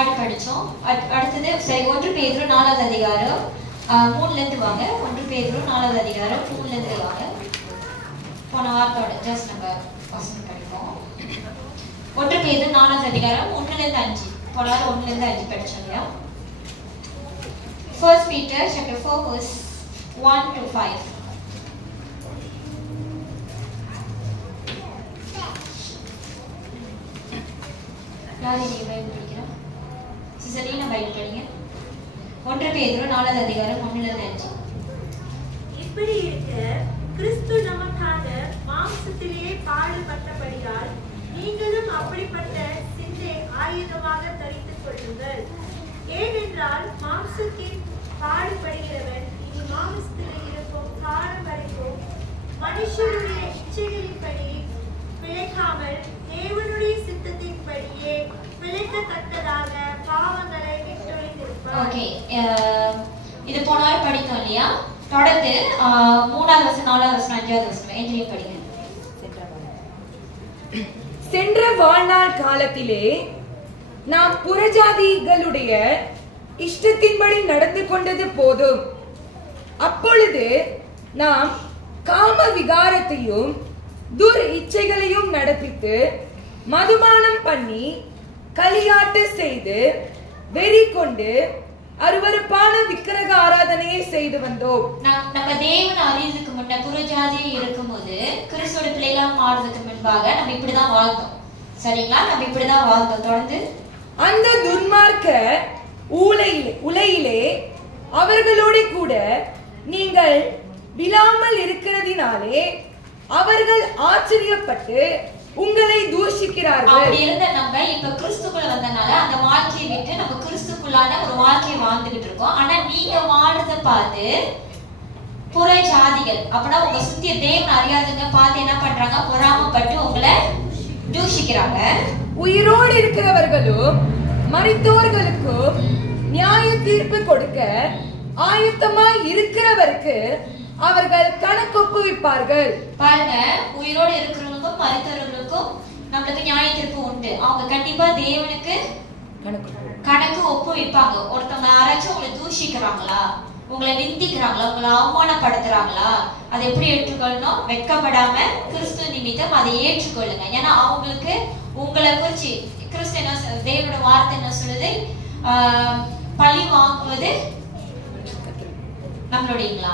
ஆடி படிச்சோம். அடுத்தது சரி 1 பேதுரு 4வது அதிகாரம் 3ல இருந்து வாங்க. 1 பேதுரு 4வது அதிகாரம் 3ல இருந்து வாங்க. போன வாரத்தோட ஜஸ்ட் நம்ம வசனம் படிப்போம். 1 பேதுரு 4வது அதிகாரம் 1ல இருந்து 5. போன வாரம் 1ல இருந்து 5 படிச்சோம் இல்லையா? 1 Peter chapter 4 verse 1 to 5. யார் நீங்க பைபிள் படிக்கிறா? சிசரீனா பைபிள் படிங்க. 1 பேதுரு 4வது அதிகாரம் 1ல இருந்து 5. இப்படி இருக்க கிறிஸ்து நமக்காக மாம்சத்திலே பாடுபட்டபடியால் நீங்களும் அப்படிப்பட்ட சிந்தை ஆயுதமாக தரித்துக் கொள்ளுங்கள். ஏனென்றால் மாம்சத்தின் பாடுபடுகிறவன் இனி மாம்சத்திலே இருக்கும் காலம் வரைக்கும் மனுஷருடைய இச்சைகளின்படி பிழைக்காமல் தேவனுடைய சித்தத்தின்படியே பிழைக்கத்தக்கதாக பாவங்களை விட்டொழிந்திருப்பார். ஓகே, இது போன வாரம் படித்தோம் இல்லையா? தொடர்ந்து 3வது வசனம் 4வது வசனம் 5வது வசனம் என்ஜினியர் படிங்க. சென்ற வாழ்நாள் காலத்திலே நாம் புறஜாதிகளுடைய இஷ்டத்தின்படி நடந்து கொண்டது போதும். அப்பொழுது நாம் காம விகாரத்தையும் துர் இச்சைகளையும் நடப்பித்து மதுபானம் பண்ணி களியாட்டு செய்து வெறி கொண்டு அருவருப்பான விக்கிரக ஆராதனையை செய்து வந்தோம். நம்ம தேவனை அறியறதுக்கு முன்ன புறஜாதியில் இருக்கும்போது கிறிஸ்துவோட பிள்ளைகளாக மாறுறதுக்கு முன்பாக நம்ம இப்படிதான் வாழ்ந்தோம். சரிங்களா? நம்ம இப்படிதான் வாழ்ந்தோம். தொடர்ந்து அந்த துன்மார்க்க உலையிலே அவர்களோட கூட நீங்கள் விழாமல் இருக்கிறதினாலே அவர்கள் ஆச்சரியப்பட்டு உங்களை தூஷிக்கிறார்கள். அப்படி இருந்த நம்ம இப்ப கிறிஸ்துக்குள்ள வந்தனால அந்த வாழ்க்கையை விட்டு நம்ம கிறிஸ்துக்குள்ளான ஒரு வாழ்க்கையை வாழ்ந்துகிட்டு இருக்கோம். ஆனா நீங்க வாழ்றத பார்த்து புற ஜாதிகள் அப்படின்னா உங்க சுத்திய தேவன் அறியாதவங்க பார்த்து என்ன பண்றாங்க? பொறாமப்பட்டு உங்களை தூஷிக்கிறாங்க. உயிரோடு இருக்கிறவர்களும் மரித்தோர்களுக்கும் நியாய தீர்ப்பு கொடுக்க ஆயத்தமாய் இருக்கிறவருக்கு அவர்கள் கணக்கு ஒப்புவிப்பார்கள். பாருங்க, உயிரோடு இருக்கிறவங்களுக்கும் மரித்தவர்களுக்கும் நம்மளுக்கு நியாய தீர்ப்பு உண்டு. அவங்க கண்டிப்பா தேவனுக்கு கணக்கு ஒப்புவிப்பாங்க. ஒருத்தவங்க யாராச்சும் உங்களை தூஷிக்கிறாங்களா, உங்களை நிந்திக்கிறாங்களா, உங்களை அவமானப்படுத்துறாங்களா, அதை எப்படி ஏற்றுக்கொள்ளணும்? வெட்கப்படாம கிறிஸ்து நிமித்தம் அதை ஏற்றுக்கொள்ளுங்க. ஏன்னா அவங்களுக்கு உங்களை குறிச்சு கிறிஸ்து என்ன, தேவனோட வார்த்தை என்ன சொல்லுது? பழி வாங்குவது நம்மளுடையங்களா?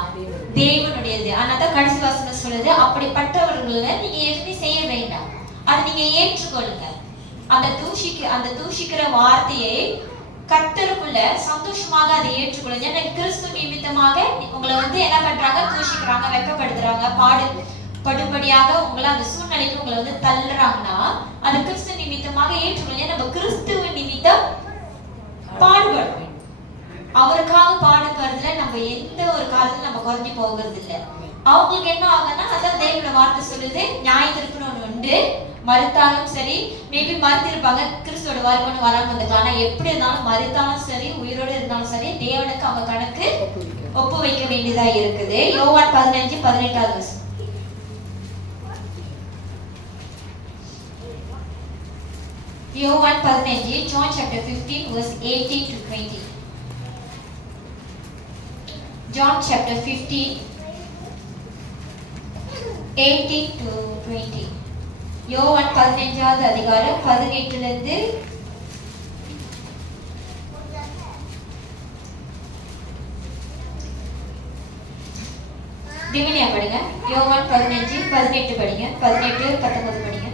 தேவனுடையது. ஆனாதான் கடைசி வாசனம் சொல்லுது, அப்படிப்பட்டவர்களை நீங்க எதுவுமே செய்ய வேண்டாம், அதை நீங்க ஏற்றுக்கொள்ளுங்க. அந்த தூஷிக்கிற வார்த்தையை கர்த்தருக்குள்ள சந்தோஷமாக அதை ஏற்றுக்கொள்ளுங்க. ஏன்னா கிறிஸ்து நிமித்தமாக உங்களை என்ன பண்றாங்க? தூஷிக்கிறாங்க, வெட்கப்படுத்துறாங்க, படும்படியாக உங்களை அந்த சூழ்நிலைக்கு உங்களை தள்ளுறாங்கன்னா அது கிறிஸ்து நிமித்தமாக ஏற்றுக்கொள்ளுங்க. நம்ம கிறிஸ்துவ நிமித்தம் பாடுபடும். அவருக்காக பாடுபடுறதுல நம்ம எந்த ஒரு காலத்துல நம்ம குறைஞ்சி போகிறது இல்லை. அவங்களுக்கு என்ன ஆகுதுன்னா, அதான் தேவனோட வார்த்தை சொல்லுது, நியாய தீர்ப்புன்னு ஒண்ணு உண்டு. மறுத்தாலும் சரி, மேபி மறுத்திருப்பாங்க, கிறிஸ்துவோட வருமானம் வராம இருந்துக்கலாம். ஆனா எப்படி இருந்தாலும் மறுத்தாலும் சரி, உயிரோடு இருந்தாலும் சரி, தேவனுக்கு அவங்க கணக்கு ஒப்பு வைக்க வேண்டியதா இருக்குது. யோவான் 15:18 வசனம். யோவான் 15, John chapter 15 verse 18 to 20. John chapter 15, 18 to 20. யோவான் 15வது அதிகாரம் 18ல இருந்து 20 படிங்க. யோவான் 15, 18 படிங்க. 18, 19 படிங்க.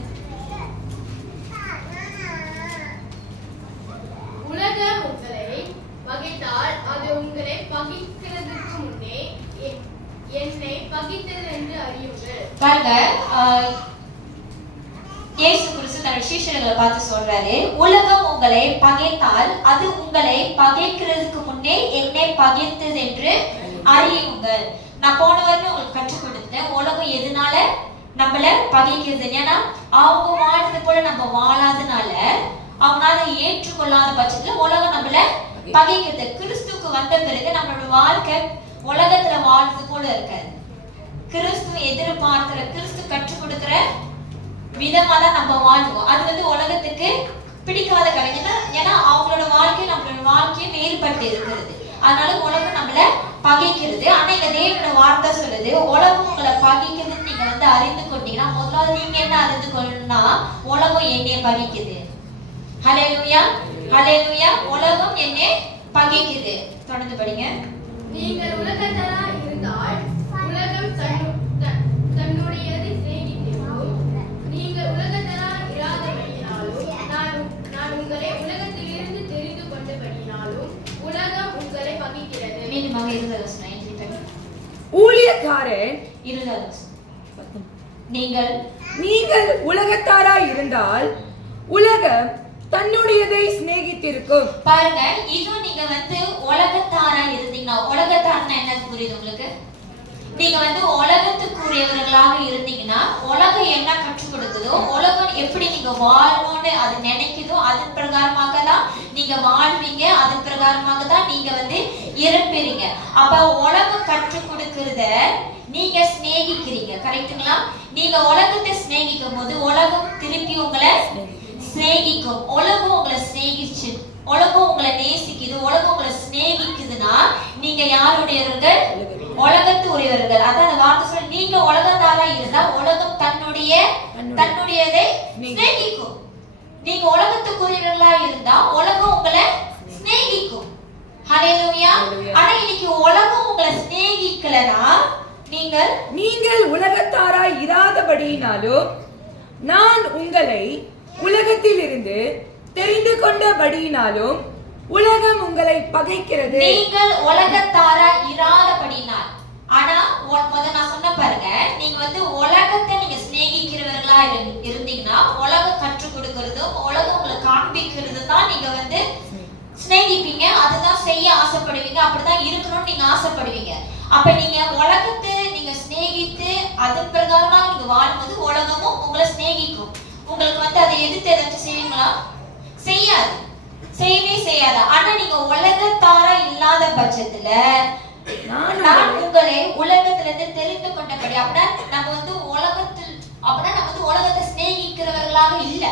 உலகம் உங்களை பகைத்தால் அது உங்களை பகைக்கிறதுக்கு முன்னே என்னை பகைத்தது என்று அறியுங்கள். பாருங்க, இயேசு கிறிஸ்து தன் சீஷர்களை பார்த்து சொல்றாரு, உலகம் உங்களை பகைத்தால் அது உங்களை பகைக்கிறதுக்கு முன்னே என்னை பகைத்தது என்று அறியுங்கள். நான் போன வாரம் உங்களுக்கு கற்றுக் கொடுத்தேன், உலகம் எதனால நம்மள பகைக்கிறது. ஏன்னா அவங்க வாழ்றது போல நம்ம வாழாதனால, அவங்களால ஏற்றுக்கொள்ளாத பட்சத்துல உலகம் நம்மள பகைக்கிறது. கிறிஸ்துக்கு வந்த பிறகு நம்மளோட வாழ்க்கை உலகத்துல வாழ்றது போல இருக்காது. கிறிஸ்து எதிர்பார்க்கிற, கிறிஸ்து கற்றுக் கொடுக்கிற விதமா தான் நம்ம வாழ்வோம். அது உலகத்துக்கு பிடிக்காத காரியம். ஏன்னா அவங்களோட உலகம் உங்களை பகைக்குதுன்னு நீங்க வந்து அறிந்து கொண்டீங்கன்னா முதல்ல நீங்க என்ன அறிந்து கொள்ளணும்னா உலகம் என்னைய பகைக்குது. ஹல்லேலூயா ஹல்லேலூயா. உலகம் என்னை பகைக்குது. தொடர்ந்து படிங்க. நீங்கள் உலகத்தாராய் இருந்தால் உலகம் தன்னுடையதை சிநேகிக்கும். நீங்கள் உலகத்தாராய் இராதபடியினாலும் நான் உங்களை உலகத்திலிருந்து தெரிந்து கொண்டபடியினாலும் உலகம் உங்களை பகைக்கிறது. மீண்டுமாக இருந்தது ஊழியக்காரன் நீங்கள் உலகத்தாராய் இருந்தால் உலகம் தன்னுடையதை சிநேகித்திருக்கும். பாருங்க, இதுவும் நீங்க வந்து உலகத்தாரா இருந்தீங்கன்னா, உலகத்தார்னா என்ன புரியுது உங்களுக்கு? நீங்க வந்து உலகத்துக்குரியவர்களாக இருந்தீங்கன்னா உலகம் என்ன கற்றுக் கொடுக்குதோ, உலகம் எப்படி நீங்க வாழணும்னு அது நினைக்குதோ அதன் பிரகாரமாக தான் நீங்க வாழ்வீங்க, அதன் பிரகாரமாக தான் நீங்க வந்து இருப்பீங்க. அப்ப உலகம் கற்றுக் கொடுக்கறத நீங்க சிநேகிக்கிறீங்க. கரெக்ட்டுங்களா? நீங்க உலகத்தை சிநேகிக்கும் போது உலகம் திருப்பி உங்களை சிநேகிக்கும். உலகம் உங்களை சிநேகிச்சு, உலகம் உங்களை நேசிக்குது, உலகம் உங்களை சிநேகிக்குதுன்னா நீங்க யாருடையவர்கள்? உலகத்து உடையவர்கள். அதான் அந்த வார்த்தை சொல்ல, நீங்க உலகத்தாரா இருந்தா உலகம் தன்னுடையதை சிநேகிக்கும். நீங்க உலகத்துக்குரியவர்களா இருந்தா உலகம் உங்களை சிநேகிக்கும். ஹல்லேலூயா. ஆனா இன்னைக்கு உலகம் உங்களை சிநேகிக்கலனா நீங்கள் உலகத்தாராய் இராதபடியினாலும் நான் உங்களை உலகத்திலிருந்து தெரிந்து கொண்டபடியினாலும் உலகம் உங்களை பகைக்கிறது. நீங்கள் உலகத்தாரா இராதபடினால். ஆனா நான் சொன்ன பாருங்க, நீங்க வந்து உலகத்தை நீங்க சிநேகிக்கிறவர்களா இருந்தீங்கன்னா உலகம் கற்றுக் கொடுக்கறதும் உலகம் உங்களை காண்பிக்கிறது தான் நீங்க வந்து சிநேகிப்பீங்க. அதுதான் செய்ய ஆசைப்படுவீங்க, அப்படிதான் இருக்கணும்னு நீங்க ஆசைப்படுவீங்க. அப்ப நீங்க உலகத்தை நீங்க சிநேகித்து அதன் பிரகாரமா நீங்க வாழும்போது உலகமும் உங்களை சிநேகிக்கும். உங்களுக்கு வந்து அதை எதிர்த்து ஏதாச்சும் செய்வீங்களா? செய்யாது, செய்யவே செய்யாது. ஆனா நீங்க உலகத்தாரா இல்லாத பட்சத்துல நான் உங்களை உலகத்திலிருந்து தெரிந்து கொண்டபடி, அப்படின்னா நம்ம வந்து உலகத்தை சிநேகிக்கிறவர்களாக இல்ல.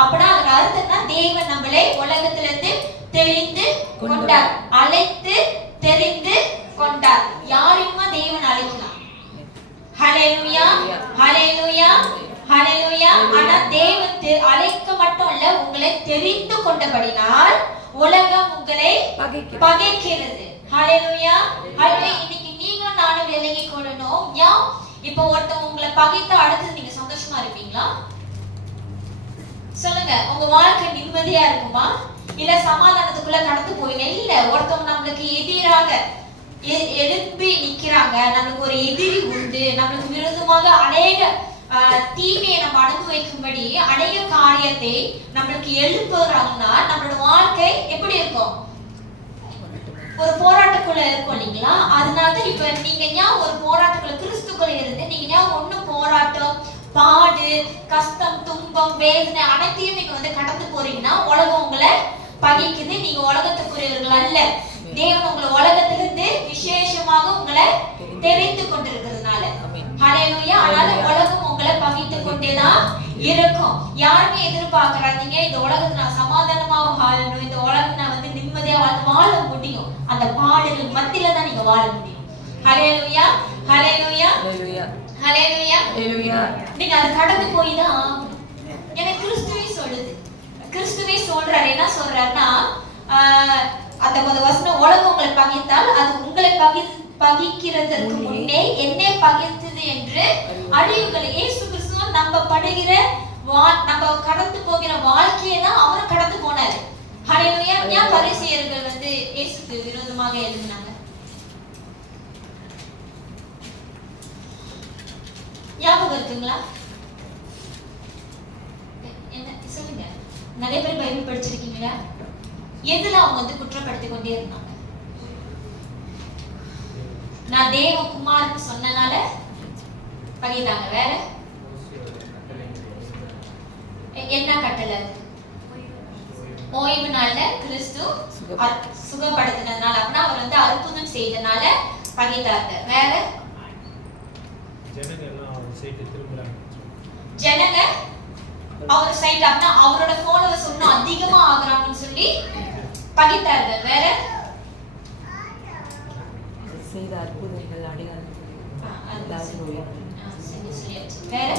அப்படின்னா அதோட அர்த்தம்னா தேவன் நம்மளை உலகத்திலிருந்து தெரிந்து கொண்டார், அழைத்து தெரிந்து கொண்டார். யாரையுமா தேவன் அழைக்கலாம். ஹல்லேலூயா ஹல்லேலூயா ஹல்லேலூயா. ஆனா தேவன் அழைக்க மட்டும் இல்ல, உங்களை தெரிந்து கொண்டபடினால் உலகம் உங்களை பகைக்கிறது. ஹல்லேலூயா ஹல்லேலூயா. இன்னைக்கு நீங்க நானும் விலகி கொள்ளணும். ஏன்? இப்போ ஒருத்தவங்க உங்களை பகைத்த அடுத்து நீங்க சந்தோஷமா இருப்பீங்களா? சொல்லுங்க. உங்க வாழ்க்கை நிம்மதியா இருக்குமா? இல்ல சமாதானத்துக்குள்ள கடந்து போவீங்க? இல்ல, ஒருத்தவங்க நம்மளுக்கு எதிராக எழுப்பி நிக்கிறாங்க, நம்மளுக்கு ஒரு எதிரி உண்டு, நம்மளுக்கு விரோதமாக அநேக தீமையை நம்ம அனுபவிக்கும்படி அநேக காரியத்தை நம்மளுக்கு எழுப்புறாங்கன்னா நம்மளோட வாழ்க்கை எப்படி இருக்கும்? ஒரு போராட்டக்குள்ள இருக்கும் இல்லைங்களா? அதனாலதான் இப்ப நீங்க ஏன் ஒரு போராட்டக்குள்ள கிறிஸ்துக்குள்ள இருந்து நீங்க ஏன் ஒண்ணும் போராட்டம், பாடு, கஷ்டம், துன்பம், வேதனை அனைத்தையும் நீங்க வந்து கடந்து போறீங்கன்னா உலகம் உங்களை பகைக்குது. நீங்க உலகத்துக்குரியவர்கள் அல்ல. தேவன் உங்களை உலகத்திலிருந்து விசேஷமாக உங்களை தெரிந்து கொண்டிருக்கிறதுனால. ஹல்லேலூயா. அதனால உலகம் உங்களை பகைத்து கொண்டேதான் இருக்கும். யாருமே எதிர்பார்க்கறாதீங்க இந்த உலகத்துல நான் சமாதானமா வாழணும், இந்த உலகத்துல நான் வந்து நிம்மதியா வாழ முடியும். அந்த பாடுகள் மத்தியில தான் நீங்க வாழ முடியும். ஹல்லேலூயா ஹல்லேலூயா ஹல்லேலூயா ஹல்லேலூயா. நீங்க அதை கடந்து போய் தான் எனக்கு கிறிஸ்துவே சொல்றாரு. என்ன சொல்றாருன்னா, அந்த வசனம், உலகம் உங்களை பகைத்தால் அது உங்களை பகைக்கிறதற்கு முன்னே என்னை பகைத்தது என்று அறியுங்கள். இயேசு கிறிஸ்துவ நம்ம படுகிற நம்ம கடந்து போகிற வாழ்க்கையை தான் அவரும் கடந்து போனாரு. ஹல்லேலூயா. ஏன் பரிசேயர்கள் வந்து இயேசுக்கு விரோதமாக எழுதினாங்க? ஞாபகம் இருக்குங்களா? என்ன சொல்லுங்க. நிறைய பேர் பைபிள் படிச்சிருக்கீங்களா? எதுல அவங்க வந்து குற்றப்படுத்திக் கொண்டே இருந்தாங்க? நான் தேவகுமார்னு சொன்னனால பகைத்தாங்க. வேற என்ன கட்டளை? ஓய்வு நாள்ல கிறிஸ்து சுகப்படுத்தினதுனால, அப்படின்னா அவர் வந்து அற்புதம் செய்தனால பகைத்தாங்க. வேற ஜனங்க அவர் சைட், அப்படின்னா அவரோட ஃபாலோவர்ஸ் இன்னும் அதிகமா ஆகுறாங்கன்னு சொல்லி பகைத்தார்கள். வேற செய்த அற்புதங்கள், அடையாளங்கள், சரி, சொல்லியாச்சு. வேற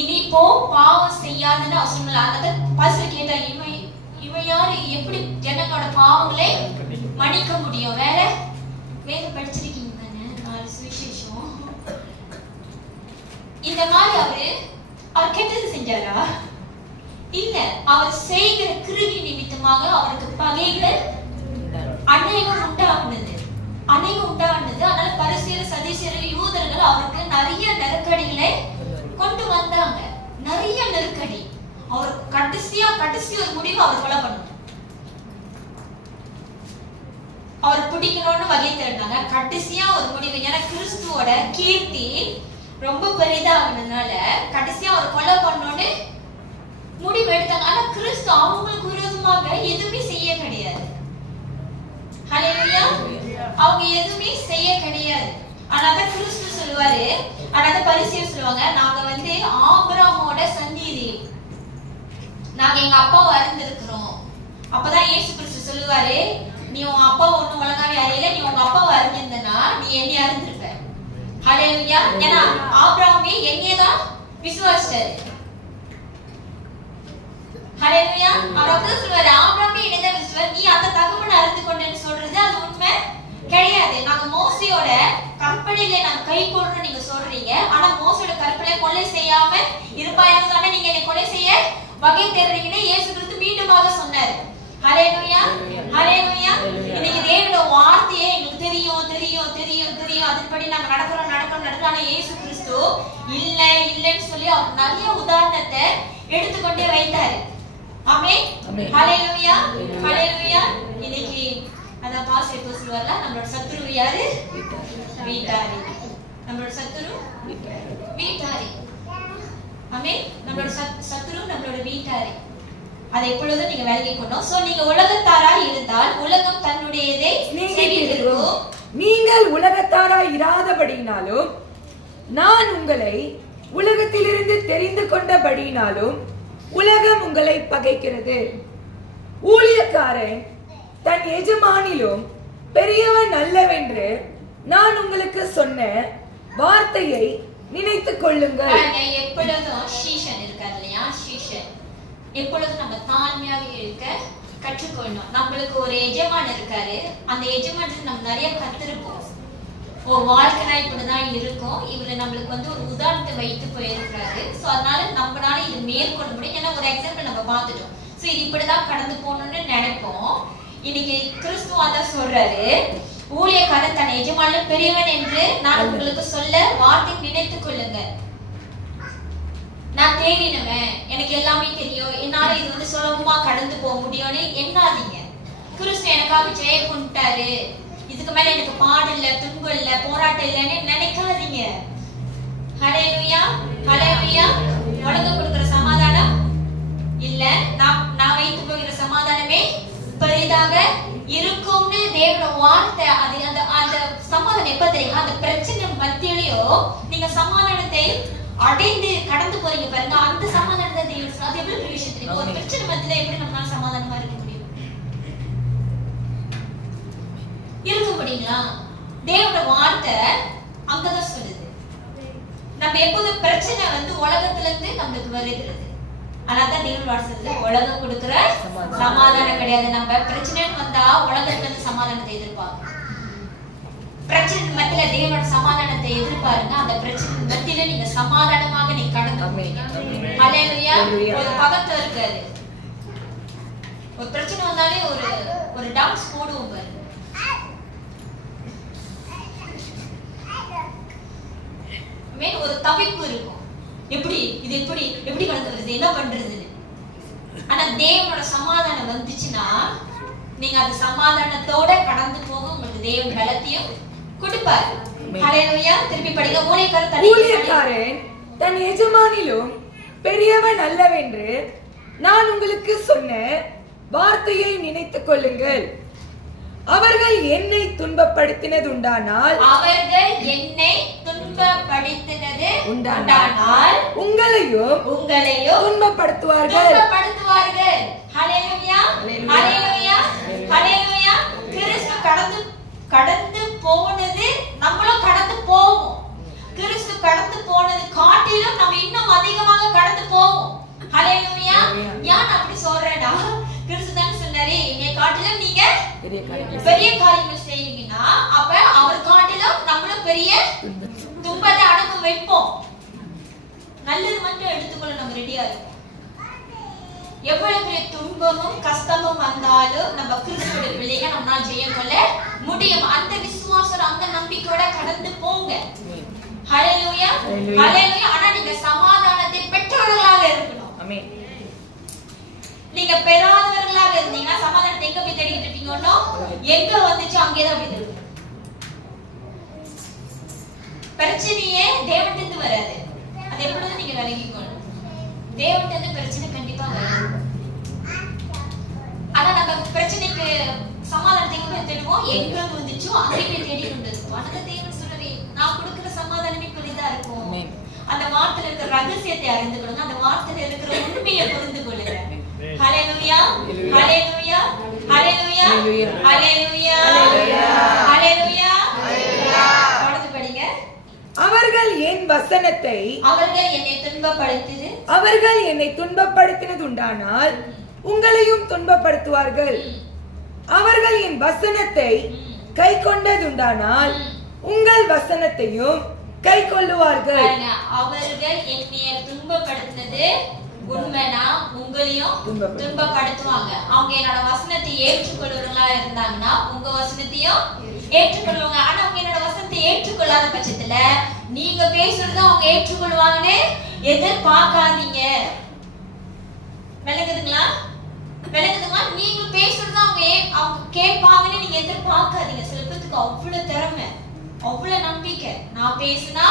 இனி போ பாவம் செய்யாதுன்னு அவசரம். அத பாஸ்டர் கேட்டா, இவன் யாரு, எப்படி ஜனங்களோட பாவங்களை மன்னிக்க முடியும்? வேற வேற படிச்சிருக்கீங்க தானே 4 சுவிசேஷம். இந்த மாதிரி அவர் கெட்டது செஞ்சாரா? இல்ல, அவர் செய்கிற கிருபை நிமித்தமாக அவருக்கு பகைகள் அநேகம் உண்டானது. அதனால பரிசேயர் சதுசேயர் யூதர்கள் அவருக்கு நிறைய நெருக்கடிகளை கொண்டு வந்தாங்க. நிறைய நெருக்கடி. அவர் கடைசி ஒரு முடிவு அவர் கொலை பண்ணணும். அவர் பிடிக்கணும்னு வகை தேடினாங்க. கடைசியா ஒரு முடிவு, ஏன்னா கிறிஸ்துவோட கீர்த்தி ரொம்ப பெரிதானதுனால கடைசியா அவர் கொலை பண்ணணும்னு முடிவு எடுத்தாங்க. ஆனா கிறிஸ்து அவங்களுக்கு விரோதமாக எதுவுமே செய்ய கிடையாது. ஹல்லேலூயா. அவங்க எதுவுமே செய்ய கிடையாது. ஆனால கிறிஸ்து சொல்லுவாரு, ஆனால பரிசேயர் சொல்லுவாங்க, நாங்க ஆபிரகாமோட சந்ததி, நாங்க எங்க அப்பாவை அறிந்திருக்கிறோம். அப்பதான் இயேசு கிறிஸ்து சொல்லுவாரு, நீ உன் அப்பா ஒண்ணும் ஒழுங்காவே அறியல, நீ உங்க அப்பாவை அறிஞ்சிருந்தனா நீ என்னைய அறிந்திருப்ப. ஹல்லேலூயா. ஏன்னா ஆபிரகாமே என்னையதான் விசுவாசிச்சாரு. ஹல்லேலூயா. அவர் அப்பதான் சொல்லுவாரு, ஆபிரகாமே என்னையதான் விசுவாசி, நீ அந்த தகவலை அறிந்து கொண்டேன்னு சொல்றது அது உண்மை கிடையாது. நாங்க மோசையோட கற்பனையில நாங்க கை கொள்றோம் நீங்க சொல்றீங்க. ஆனா மோசையோட கற்பனை கொலை செய்யாம இருப்பாயாக தானே நீங்க என்னை கொலை செய்ய வகை தேடுறீங்கன்னு இயேசு கிறிஸ்து மீண்டுமாக சொன்னாரு. ஹல்லேலூயா. ஹல்லேலூயா. இன்னைக்கு தேவனோட வார்த்தையே எங்களுக்கு தெரியும் தெரியும் தெரியும் தெரியும், அதுபடி நாங்க நடக்கிறோம். ஆனா இயேசு கிறிஸ்து இல்லன்னு சொல்லி அவர் நிறைய உதாரணத்தை எடுத்துக்கொண்டே வைத்தாரு. ஆமென். ஹல்லேலூயா. ஹல்லேலூயா. இன்னைக்கு அதான் பாஸ்டர் இப்போ சொல்லுவார்ல, நம்மளோட சத்துரு யாரு? வீட்டாரி. நம்மளோட சத்துரு வீட்டாரி. ஆமென். நம்மளோட சத்துரு நம்மளோட வீட்டாரி. அதை எப்பொழுதும் நீங்க விலகிக் கொண்டோம். சோ நீங்க உலகத்தாராய் இருந்தால் உலகம் தன்னுடையதை செவித்திருக்கும். நீங்கள் உலகத்தாராய் இராதபடியினாலும் நான் உங்களை உலகத்திலிருந்து தெரிந்து கொண்டபடியினாலும் உலகம் உங்களை பகைக்கிறது. ஊழியக்காரன் தன் எஜமானிலும் பெரியவன் அல்லவென்று நான் உங்களுக்கு சொன்ன வார்த்தையை நினைத்துக் கொள்ளுங்கள். எப்பொழுதும் சீஷன் இருக்காரு இல்லையா, சீஷன் எப்பொழுதும் நம்ம தாழ்மையாக இருக்க கற்றுக்கொள்ளணும். நம்மளுக்கு ஒரு எஜமான் இருக்காரு, அந்த எஜமானுக்கு நம்ம நிறைய கத்திருப்போம். வாழ்க்கைனா இப்படிதான் இருக்கும், இவரு நம்மளுக்கு ஒரு உதாரணத்தை வைத்து போயிருக்கிறாரு. சோ அதனால நம்மளால இது மேற்கொள்ள முடியும். ஏன்னா ஒரு எக்ஸாம்பிள் நம்ம பார்த்துட்டோம். சோ இது இப்படிதான் கடந்து போகணும்னு நினைப்போம். இன்னைக்கு கிறிஸ்துவ தான் சொல்றாரு, ஊழியக்காரன் தன் எஜமானிலும் பெரியவன் என்று நான் உங்களுக்கு சொல்ல வார்த்தை நினைத்துக் கொள்ளுங்க. நான் தேடினவன், எனக்கு எல்லாமே தெரியும், என்னால இது சுலபமா கடந்து போக முடியும்னு எண்ணாதீங்க. கிறிஸ்து எனக்காக ஜெயம் கொண்டாரு, இதுக்கு மேல எனக்கு பாடு இல்ல, துன்பம் இல்ல, போராட்டம் இல்லன்னு நினைக்காதீங்க. ஹல்லேலூயா. ஹல்லேலூயா. உலக கொடுக்கிற சமாதானம் இல்ல, நான் வைத்து போகிற சமாதானமே பெரிதாக இருக்கும்னு தேவனோட வார்த்தை. அந்த சமாதானம் எப்ப தெரியும்? அந்த பிரச்சனை மத்தியிலயோ நீங்க சமாதானத்தை அடைந்து கடந்து போறீங்க பாருங்க, அந்த சமாதானத்தை தேவன். அது எவ்வளவு பெரிய விஷயம் தெரியும். ஒரு பிரச்சனை மத்தியில எப்படி நம்மளால சமாதானமா இருக்க முடியும்? இருக்க முடியுங்களா? தேவனோட வார்த்தை அங்கதான் சொல்லுது. நம்ம எப்போதும் பிரச்சனை உலகத்துல இருந்து நம்மளுக்கு வருகிறது. ஆனாதான் தேவன் வார்த்தை உலகம் கொடுக்கிற சமாதானம் கிடையாது. நம்ம பிரச்சனைன்னு வந்தா உலகத்துல இருந்து சமாதானத்தை எதிர்பார்க்கணும். பிரச்சனை மத்தியில தேவனோட சமாதானத்தை எதிர்பாருங்க. அந்த பிரச்சனை மத்தியில நீங்க சமாதானமாக நீங்க கடந்து போறீங்க. ஹல்லேலூயா. ஒரு பக்கத்துல இருக்காது, ஒரு பிரச்சனை வந்தாலே ஒரு டான்ஸ் போடுவோம் பாருங்க. ஒரு தவிப்பு இருக்கும், எப்படி கடந்து வருது, என்ன பண்றதுன்னு. ஆனா தேவனோட சமாதானம் வந்துச்சுன்னா நீங்க அந்த சமாதானத்தோட கடந்து போக உங்களுக்கு தேவன் பலத்தையும் கொடுப்பார். ஹல்லேலூயா. திருப்பி படிங்க. ஊழியக்காரன் தன் எஜமானிலும் பெரியவன் அல்லவென்று நான் உங்களுக்கு சொன்ன வார்த்தையை நினைத்துக் கொள்ளுங்கள். அவர்கள் என்னை துன்பப்படுத்தினது உண்டானால் உங்களையும் துன்பப்படுத்துவார்கள். ஹல்லேலூயா. ஹல்லேலூயா. ஹல்லேலூயா. கடந்து போனது நம்மளும் கடந்து போவோம். கிறிஸ்து கடந்து போனது காட்டிலும் நம்ம இன்னும் அதிகமாக கடந்து போவோம். ஹல்லேலூயா. ஏன் அப்படி சொல்றேன்னா, கிறிஸ்து தான் சொன்னாரு, என்னை காட்டிலும் நீங்க பெரிய காரியங்கள் செய்வீங்கன்னா, அப்ப அவர் காட்டிலும் நம்மளும் பெரிய துன்பத்தை அனுபவிப்போம். நல்லது மட்டும் எடுத்துக்கொள்ள நம்ம ரெடியா இருக்கோம். எவ்வளவு பெரிய துன்பமும் கஷ்டமும் வந்தாலும் நம்ம கிறிஸ்துவோட பிள்ளைங்க நம்மளால ஜெயம் கொள்ள முடியும். அந்த விசுவாசம், அந்த நம்பிக்கையோட கடந்து போங்க. ஹல்லேலூயா, ஹல்லேலூயா. ஆனா நீங்க சமாதானத்தை பெற்றவர்களாக இருக்கணும். ஆமென். நீங்க பெறாதவர்களாக இருந்தீங்கன்னா சமாதானத்தை எங்க போய் தேடிட்டு இருப்பீங்கன்னா, எங்க வந்துச்சு அங்கேதான் போய் தேடுவீங்க. பிரச்சனையே தேவனிடமிருந்து வராது. அது எப்பொழுதும் நீங்க விலகிக்கணும். தேவனிடமிருந்து பிரச்சனை கண்டிப்பா வராது. ஆனா நம்ம பிரச்சனைக்கு சமாதானத்தை எங்க போய் தேடுவோம், எங்க வந்துச்சோ அங்கே போய் தேடி கொண்டு இருக்கோம். ஆனா தேவன் சொல்றவே, நான் கொடுக்கிற சமாதானமே பெரிதா இருக்கும். அந்த வார்த்தையில இருக்கிற ரகசியத்தை அறிந்து கொள்ளுங்க. அந்த வார்த்தையில இருக்கிற உண்மையை புரிந்து கொள்ளுங்க. ஹல்லேலூயா, ஹல்லேலூயா, ஹல்லேலூயா, ஹல்லேலூயா, ஹல்லேலூயா. தொடர்ந்து படிங்க. அவர்கள் என் வசனத்தை அவர்கள் என்னை துன்பப்படுத்தினது உண்டானால் உங்களையும் துன்பப்படுத்துவார்கள். அவர்கள் என் வசனத்தை கை கொண்டதுண்டானால் உங்கள் வசனத்தையும் கை கொள்ளுவார்கள். அவர்கள் என்னை துன்பப்படுத்தினது உண்மைனா உங்களையும் துன்பப்படுத்துவாங்க. அவங்க என்னோட வசனத்தை ஏற்றுக்கொள்வர்களா இருந்தாங்கன்னா உங்க வசனத்தையும் ஏற்றுக்கொள்வாங்க. ஆனா அவங்க என்னோட வசனத்தை ஏற்றுக்கொள்ளாத பட்சத்துல நீங்க பேசுறது அவங்க ஏற்றுக்கொள்வாங்கன்னு எதிர்பார்க்காதீங்க. விளங்குதுங்களா? விளங்குதுங்களா? நீங்க பேசுறது அவங்க கேட்பாங்கன்னு நீங்க எதிர்பார்க்காதீங்க. சில பேருக்கு அவ்வளவு திறமை, அவ்வளவு நம்பிக்கை, நான் பேசினா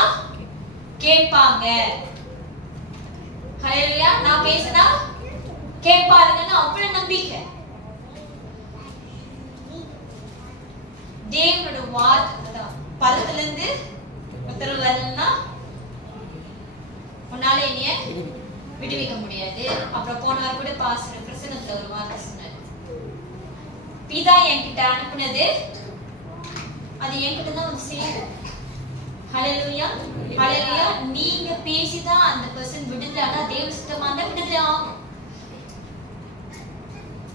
கேட்பாங்க. ஹல்லேலூயா. நான் பேசினா கேட்பாருங்கன்னு அவ்வளவு நம்பிக்கை. தேவனோட வார்த்தை பலத்துல இருந்து உத்தரவு வரலன்னா உன்னால என்னைய விடுவிக்க முடியாது. அப்புறம் போன வாரம் கூட பாஸ்டர் பிரசன்னத்துல ஒரு வார்த்தை சொன்னாரு, பிதா என்கிட்ட அனுப்புனது அது என்கிட்ட தான் வந்து சேரும். ஹல்லேலூயா, ஹல்லேலூயா. நீங்க பேசிதான் அந்த பர்சன் விடுதலைனா தேவ சித்தமா இருந்தா விடுதலை ஆகும்.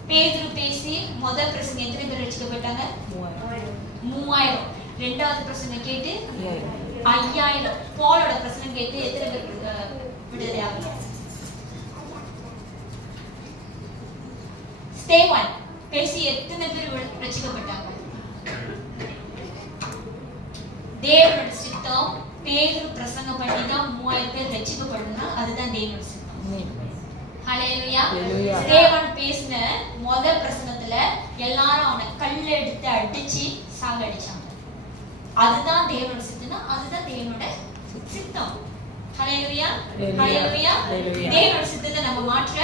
பேதுரு பேசி முதல் பிரசங்க எத்தனை பேர் ரட்சிக்கப்பட்டாங்க? 3000. ரெண்டாவது பிரசங்க கேட்டு 5000. பாலோட பிரசங்கம் கேட்டு எத்தனை பேர் விடுதலை ஆகும்? ஸ்டேவான் பேசி எத்தனை பேர் ரட்சிக்கப்பட்டாங்க? தேவனோட சித்தம் பேதுரு பிரசங்கம் பண்ணி தான் 3000 பேர் ரட்சிக்கப்படணும்னா அதுதான் தேவனோட சித்தம். ஹல்லேலூயா. ஸ்டேவான் பேசின முதல் பிரசங்கத்துல எல்லாரும் அவனை கல்ல எடுத்து அடிச்சு சாகடிச்சாங்க. அதுதான் தேவனோட சித்தம்னா அதுதான் தேவனோட சித்தம். ஹல்லேலூயா, ஹல்லேலூயா. தேவனோட சித்தத்தை நம்ம மாற்ற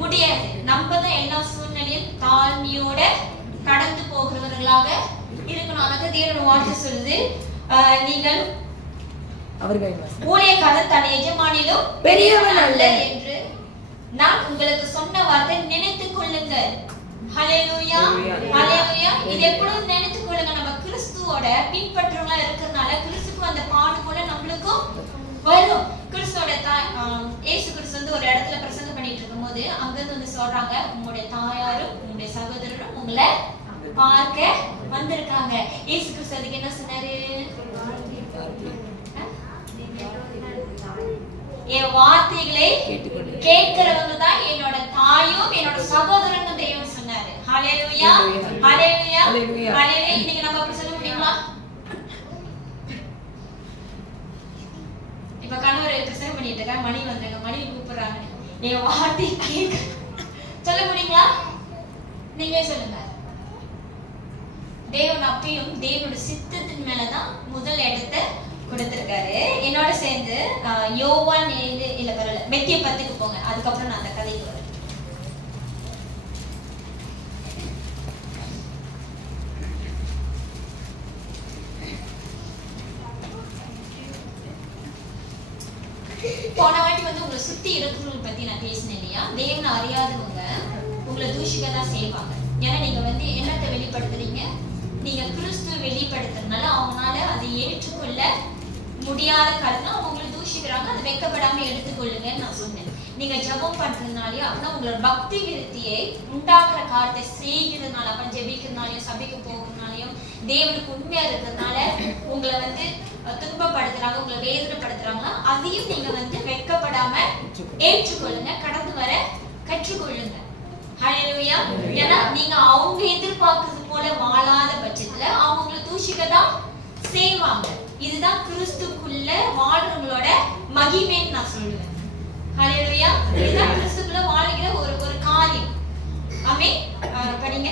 முடியாது. நம்ம தான் எல்லா சூழ்நிலையும் தாழ்மையோட கடந்து போகிறவர்களாக இருக்கணும். அதான் தேவனோட வார்த்தை சொல்லுது, நீங்கள் ஊழியக்காரர் தன் எஜமானிலும் பெரியவன் அல்ல என்று நான் உங்களுக்கு சொன்ன வார்த்தை நினைத்துக் கொள்ளுங்கள். ஹல்லேலூயா, ஹல்லேலூயா. இது எப்பொழுதும் நினைத்துக் கொள்ளுங்க. நம்ம கிறிஸ்துவோட பின்பற்றுவங்களா இருக்கிறதுனால கிறிஸ்துக்கு அந்த பாடு போல நம்மளுக்கும் வரும். கிறிஸ்துவோட இயேசு கிறிஸ்து வந்து ஒரு இடத்துல பிரசங்கம் பண்ணிட்டு இருக்கும் போது அங்கிருந்து வந்து சொல்றாங்க, உங்களுடைய தாயாரும் உங்களுடைய சகோதரரும் உங்களை பார்க்க வந்திருக்காங்க. இயேசு கிறிஸ்து அதுக்கு என்ன சொன்னாரு? என் வார்த்தைகளை கேட்கிறவங்க தான் என்னோட தாயும் என்னோட சகோதரனும் தெய்வம் சொன்னாரு. ஹல்லேலூயா, ஹல்லேலூயா, ஹல்லேலூயா. இன்னைக்கு நம்ம அப்படி சொல்ல முடியுமா? இப்ப கணவர் பிரசங்கம் பண்ணிட்டு இருக்காங்க, மணி வந்தாங்க, மணி கூப்பிடுறாங்க, என் வார்த்தை கேட்க சொல்ல முடியுங்களா? நீங்களே சொல்லுங்க. தேவன் அப்பயும் தேவனோட சித்தத்தின் மேலதான் முதல் இடத்தை கொடுத்திருக்காரு. என்னோட சேர்ந்து யோவான் 7 இல்ல பரவாயில்ல மெத்திய 10க்கு போங்க. அதுக்கப்புறம் நான் அந்த கதைக்கு வரேன். போன வாட்டி வந்து உங்களை சுத்தி இருக்கிறவங்களை பத்தி நான் பேசினேன் இல்லையா? தேவனை அறியாதவங்க உங்களை தூஷிக்க தான் செய்வாங்க. ஏன்னா நீங்க வந்து என்னத்தை வெளிப்படுத்துறீங்க? நீங்க கிறிஸ்துவ வெளிப்படுத்துறதுனால அவங்களால அதை ஏற்றுக்கொள்ள முடியாத காரணம் அவங்களை தூஷிக்கிறாங்க. அதை வெட்கப்படாம எடுத்துக்கொள்ளுங்கன்னு நான் சொன்னேன். நீங்க ஜெபம் பண்றதுனாலயோ அப்படின்னா உங்களோட பக்தி விருத்தியை உண்டாக்குற காரியத்தை செய்கிறதுனால, அப்ப ஜெபிக்கிறதுனாலயும் சபைக்கு போகிறதுனாலயும் தேவனுக்கு உண்மையா இருக்கிறதுனால உங்களை வந்து துன்பப்படுத்துறாங்க, உங்களை வேதனைப்படுத்துறாங்களா, அதையும் நீங்க வந்து வெட்கப்படாம ஏற்றுக்கொள்ளுங்க, கடந்து வர கற்றுக்கொள்ளுங்க. ஹல்லேலூயா. ஏன்னா நீங்க அவங்க எதிர்பார்க்கறது போல வாழாத பட்சத்துல அவங்களை தூஷிக்கதான் செய்வாங்க. இதுதான் கிறிஸ்துக்குள்ள வாழ்றவங்களோட மகிமைன்னு நான் சொல்லுவேன். ஹல்லேலூயா. இதுதான் கிறிஸ்துக்குள்ள வாழ்கிற ஒரு காரியம். ஆமென். படிங்க.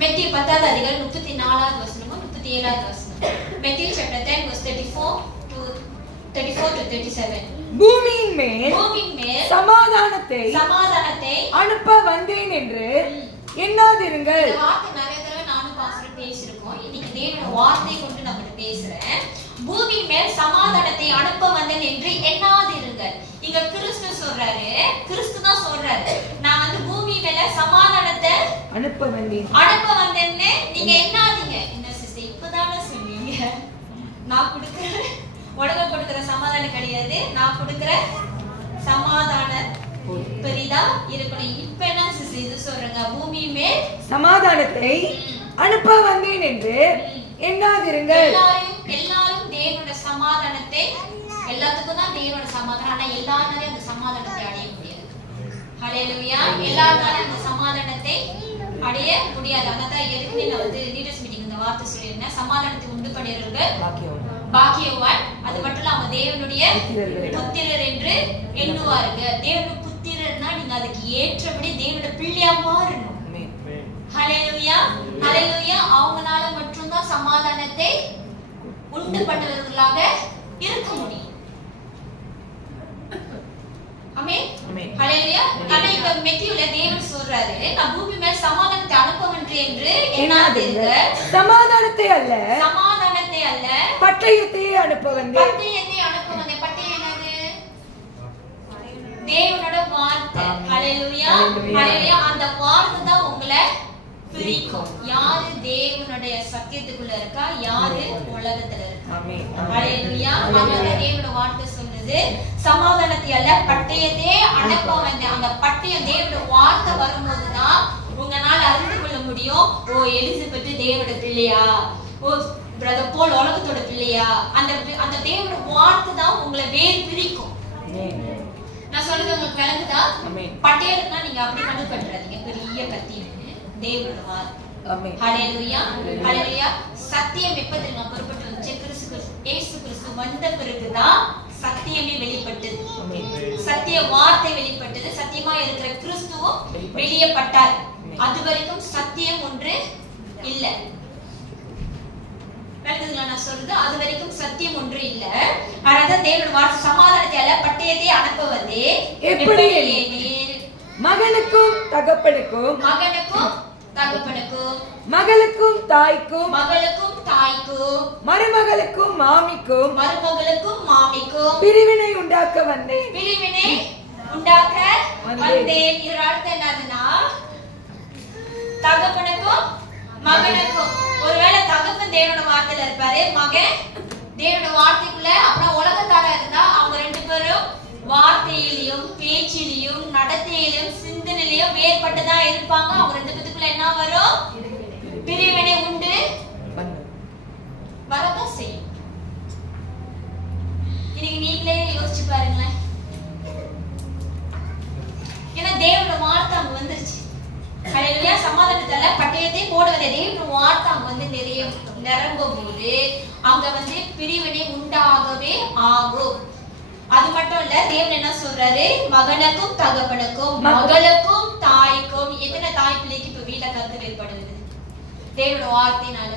மத்தேயு 10வது அதிகாரம் 34வது வசனமும் 37வது வசனம். மத்தேயு chapter 10 verse 34 to 37. பூமியின் மேல் சமாதானத்தை அனுப்ப வந்தேன் என்று எண்ணாதிருங்கள். இந்த வார்த்தை நிறைய தடவை நானும் பாஸ்டர் பேசிருக்கோம். இன்னைக்கு தேவனோட வார்த்தையை கொண்டு நான் பேசுறேன். பூமியின் மேல் சமாதானத்தை அனுப்ப வந்தேன் என்று எண்ணாதிருங்கள். இங்க கிறிஸ்து சொல்றாரு, கிறிஸ்து தான் சொல்றாரு, நான் வந்து பூமி மேல சமாதானத்தை அனுப்ப வந்தேன்னு நீங்க எண்ணாதீங்க. என்ன சிஸ்டர் இப்பதானே சொன்னீங்க, நான் கொடுக்கிற உலகம் கொடுக்கிற சமாதானம் கிடையாது, நான் கொடுக்கிற சமாதானம் பெரிதா இருக்கணும். இப்ப என்ன சிஸ்டர் இது சொல்றேங்க, பூமி மேல் சமாதானத்தை அனுப்ப வந்தேன் என்று எண்ணாதிருங்கள். எல்லாரும் தேவனோட சமாதானத்தை, எல்லாத்துக்கும் தான் தேவனோட சமாதானம், ஆனா எல்லாராலையும் அந்த சமாதானத்தை அடைய முடியாது. ஹல்லேலூயா. எல்லாராலையும் அந்த சமாதானத்தை அடைய முடியாது. அதான் எதுக்குமே நான் வந்து லீடர்ஸ் மீட்டிங் இந்த வார்த்தை சொல்லியிருந்தேன், சமாதானத்தை உண்டு பண்ணியவர்கள் பாக்கியவான். அது மட்டும் இல்லாம தேவனுடைய புத்திரர் என்று எண்ணுவாருங்க. தேவனுடைய புத்திரர்னா நீங்க அதுக்கு ஏற்றபடி தேவனுடைய பிள்ளையா மாறணும். ஹல்லேலூயா. ஹல்லேலூயா. அவங்களால மட்டும்தான் சமாதானத்தை உண்டு பண்ணுவர்களாக இருக்க முடியும். ஆமென். ஹல்லேலூயா. ஆனா இப்ப மத்தேயுல தேவன் சொல்றாரு, நான் பூமி மேல சமாதானத்தை அனுப்பவன்றே என்று எண்ணாதீர்கள். சமாதானத்தை அல்ல பட்டயத்தை அனுப்ப வந்தேன். பட்டயம் என்னது? தேவனோட வார்த்தை. ஹல்லேலூயா. ஹல்லேலூயா. அந்த வார்த்தை தான் உங்களை பிரிக்கும். யாரு தேவனுடைய சத்தியத்துக்குள்ள இருக்கா, யாரு உலகத்துல இருக்கா. ஹல்லேலூயா. அதனால தேவனோட வார்த்தை சொல்லுது, சமாதானத்தை அல்ல பட்டயத்தை அனுப்ப வந்தேன். அந்த பட்டயம் தேவனோட வார்த்தை வரும்போதுதான் உங்களால அறிந்து கொள்ள முடியும், ஓ எலிசபெத் தேவனோட பிள்ளையா, ஓ பிரதர் போல் உலகத்தோட பிள்ளையா. அந்த தேவனோட வார்த்தை தான் உங்களை வேறு பிரிக்கும். நான் சொல்றது உங்களுக்கு விளங்குதா? பட்டயம்னா நீங்க அப்படி கண்டுபடுறாதீங்க, பெரிய கத்தி தேவனோட வார்த்தை. ஹல்லேலூயா. ஹல்லேலூயா. சத்தியம் எப்ப தெரியுமா புறப்பட்டு வந்துச்சு? இயேசு கிறிஸ்து வந்த பிறகுதான் சத்தியமே வெளிப்பட்டது. சத்திய வார்த்தை வெளிப்பட்டது. சத்தியமா இருக்கிற கிறிஸ்துவும் வெளியப்பட்டார். அது வரைக்கும் சத்தியம் ஒன்று இல்ல. நான் சொல்றது அது வரைக்கும் சத்தியம் ஒன்று இல்ல. ஆனா தேவனோட வார்த்தை சமாதானத்தை அல்ல பட்டயத்தை அனுப்ப வந்தே. எப்படி? மகனுக்கும் தகப்பனுக்கும் மகளுக்கும் தாய்க்கும் மருமகளுக்கும் மாமிக்கும் பிரிவினை உண்டாக்க வந்தேன். இதோட அர்த்தம் என்னதுன்னா, தகப்பனுக்கும் மகனுக்கும், ஒருவேளை தகப்பன் தேவனோட வார்த்தையில இருப்பாரு, மகன் தேவனோட வார்த்தைக்குள்ள, அப்புறம் உலகத்தார இருந்தா அவங்க ரெண்டு பேரும் வார்த்தையிலையும் பேச்சிலையும் நடத்தையிலும் சிந்தனையிலையும் வேறுபட்டுதான் இருப்பாங்க. அவங்க ரெண்டு பேத்துக்குள்ள என்ன வரும்? பிரிவினை உண்டு வரதான் செய்யும். இன்னைக்கு நீங்களே யோசிச்சு பாருங்களேன். ஏன்னா தேவனோட வார்த்தை அங்க வந்துருச்சு. ஹல்லேலூயா. சமாதானத்தால பட்டயத்தை போடுவதே தேவனோட வார்த்தை அங்க வந்து நிறைய நிரம்பும் போது அங்க வந்து பிரிவினை உண்டாகவே ஆகும். அது மட்டும் இல்ல, தேவன் என்ன சொல்றாரு, மகனுக்கும் தகப்பனுக்கும் மகளுக்கும் தாய்க்கும். எத்தனை தாய் பிள்ளைக்கு இப்ப வீட்டுல கருத்து வேறுபடுது தேவனோட வார்த்தையினால?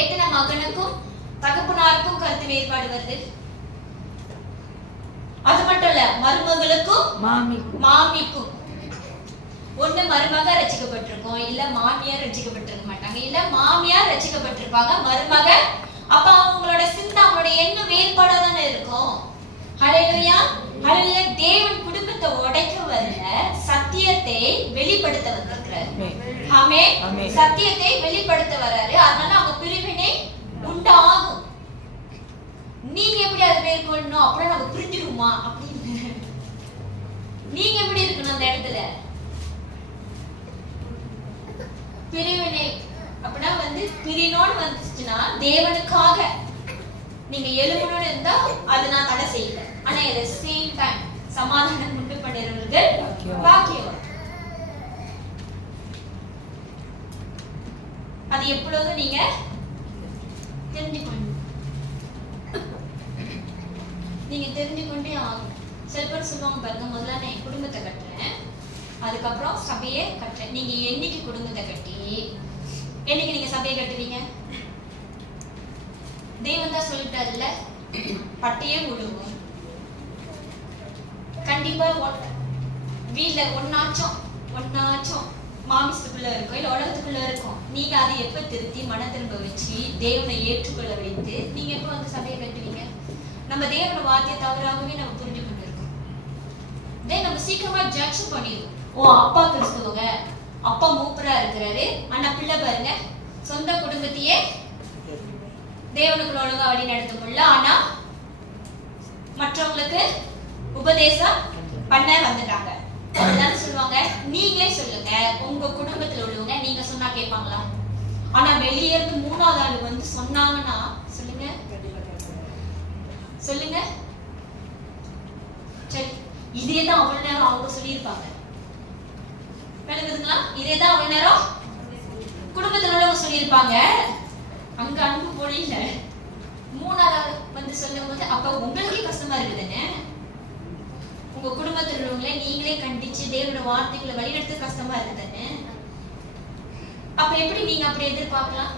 எத்தனை மகனுக்கும் தகப்பனாருக்கும் கருத்து வேறுபாடு வருது? அது மட்டும் இல்ல, மருமகளுக்கும் மாமிக்கும். ஒண்ணு மருமக ரட்சிக்கப்பட்டிருக்கும், இல்ல மாமியார் ரட்சிக்கப்பட்டிருக்க மாட்டாங்க, இல்ல மாமியார் ரட்சிக்கப்பட்டிருப்பாங்க, மருமக. அப்ப அவங்களோட சிந்தை, அவங்களோட எண்ணம் வேறுபாடாதானே இருக்கும். ஹல்லேலூயா. ஹல்லேலூயா. தேவன் குடும்பத்தை உடைக்க வரல, சத்திய சத்தியத்தை வெளிப்படுத்த வந்திருக்கிறார். ஆமென். ஆமென். சத்தியத்தை வெளிப்படுத்த வராரு. அதனால அவங்க பிரிவினை உண்டாகும். நீங்க எப்படி அதை மேற்கொள்ளணும்? அப்புறம் நம்ம பிரிஞ்சிடுமா அப்படின்னு நீங்க எப்படி இருக்கணும் அந்த இடத்துல? பிரிவினை அப்படின்னா பிரினோன்னு வந்துச்சுன்னா தேவனுக்காக நீங்க எழுமணும்னு இருந்தா அதை நான் தடை செய்யல. ஆனா at the same time சமாதானம் உண்டு பண்ணுறவர்கள் பாக்கியவான். அது எப்பொழுதும் நீங்க தெரிஞ்சுக்கணும். நீங்க தெரிஞ்சுக்கொண்டே ஆகணும். சில பேர் சொல்லுவாங்க பாருங்க, முதல்ல நான் என் குடும்பத்தை கட்டுறேன், அதுக்கப்புறம் சபையை கட்டுறேன். நீங்க என்னைக்கு குடும்பத்தை கட்டி என்னைக்கு நீங்க சபையை கட்டுவீங்க? தேவன் தான் சொல்லிட்டாருல்ல, பட்டையே விழுவும். கண்டிப்பா வீட்ல ஒன்னாச்சும் மாமிசத்துக்குள்ள இருக்கும், இல்ல உலகத்துக்குள்ள இருக்கும். நீங்க அதை எப்ப திருத்தி மன திரும்ப வச்சு தேவனை ஏற்றுக்கொள்ள வைத்து நீங்க எப்ப சபையை கட்டுவீங்க? நம்ம தேவன வார்த்தையை தவறாகவே நம்ம புரிஞ்சு கொண்டு இருக்கோம். நம்ம சீக்கிரமா ஜட்ஜ் பண்ணிடுவோம். ஓ, அப்பா கிறிஸ்துவங்க, அப்பா மூப்பரா இருக்கிறாரு, ஆனா பிள்ளை பாருங்க சொந்த குடும்பத்தையே தேவனுக்குள்ள ஒழுங்கா வழி நடத்த முடியல, ஆனா மற்றவங்களுக்கு உபதேசம் பண்ண வந்துட்டாங்க. அதுதான் சொல்லுவாங்க. நீங்களே சொல்லுங்க, உங்க குடும்பத்துல உள்ளவங்க நீங்க சொன்னா கேட்பாங்களா? ஆனா வெளியே இருந்து மூணாவது ஆளு சொன்னாங்கன்னா சொல்லுங்க சரி, இதேதான் அவ்வளவு நேரம் அவங்க சொல்லியிருப்பாங்க. விளங்குதுங்களா? இதேதான் அவ்வளவு நேரம் குடும்பத்துல உள்ளவங்க சொல்லியிருப்பாங்க. அங்க அன்பு போல இல்ல, மூணாவது சொல்லும் போது அப்ப உங்களுக்கே கஷ்டமா இருக்குதுன்னு. உங்க குடும்பத்தில் உள்ளவங்களே நீங்களே கண்டிச்சு தேவனோட வார்த்தைகளை வழிநடத்த கஷ்டமா இருக்குதுன்னு. அப்ப எப்படி நீங்க அப்படி எதிர்பார்க்கலாம்?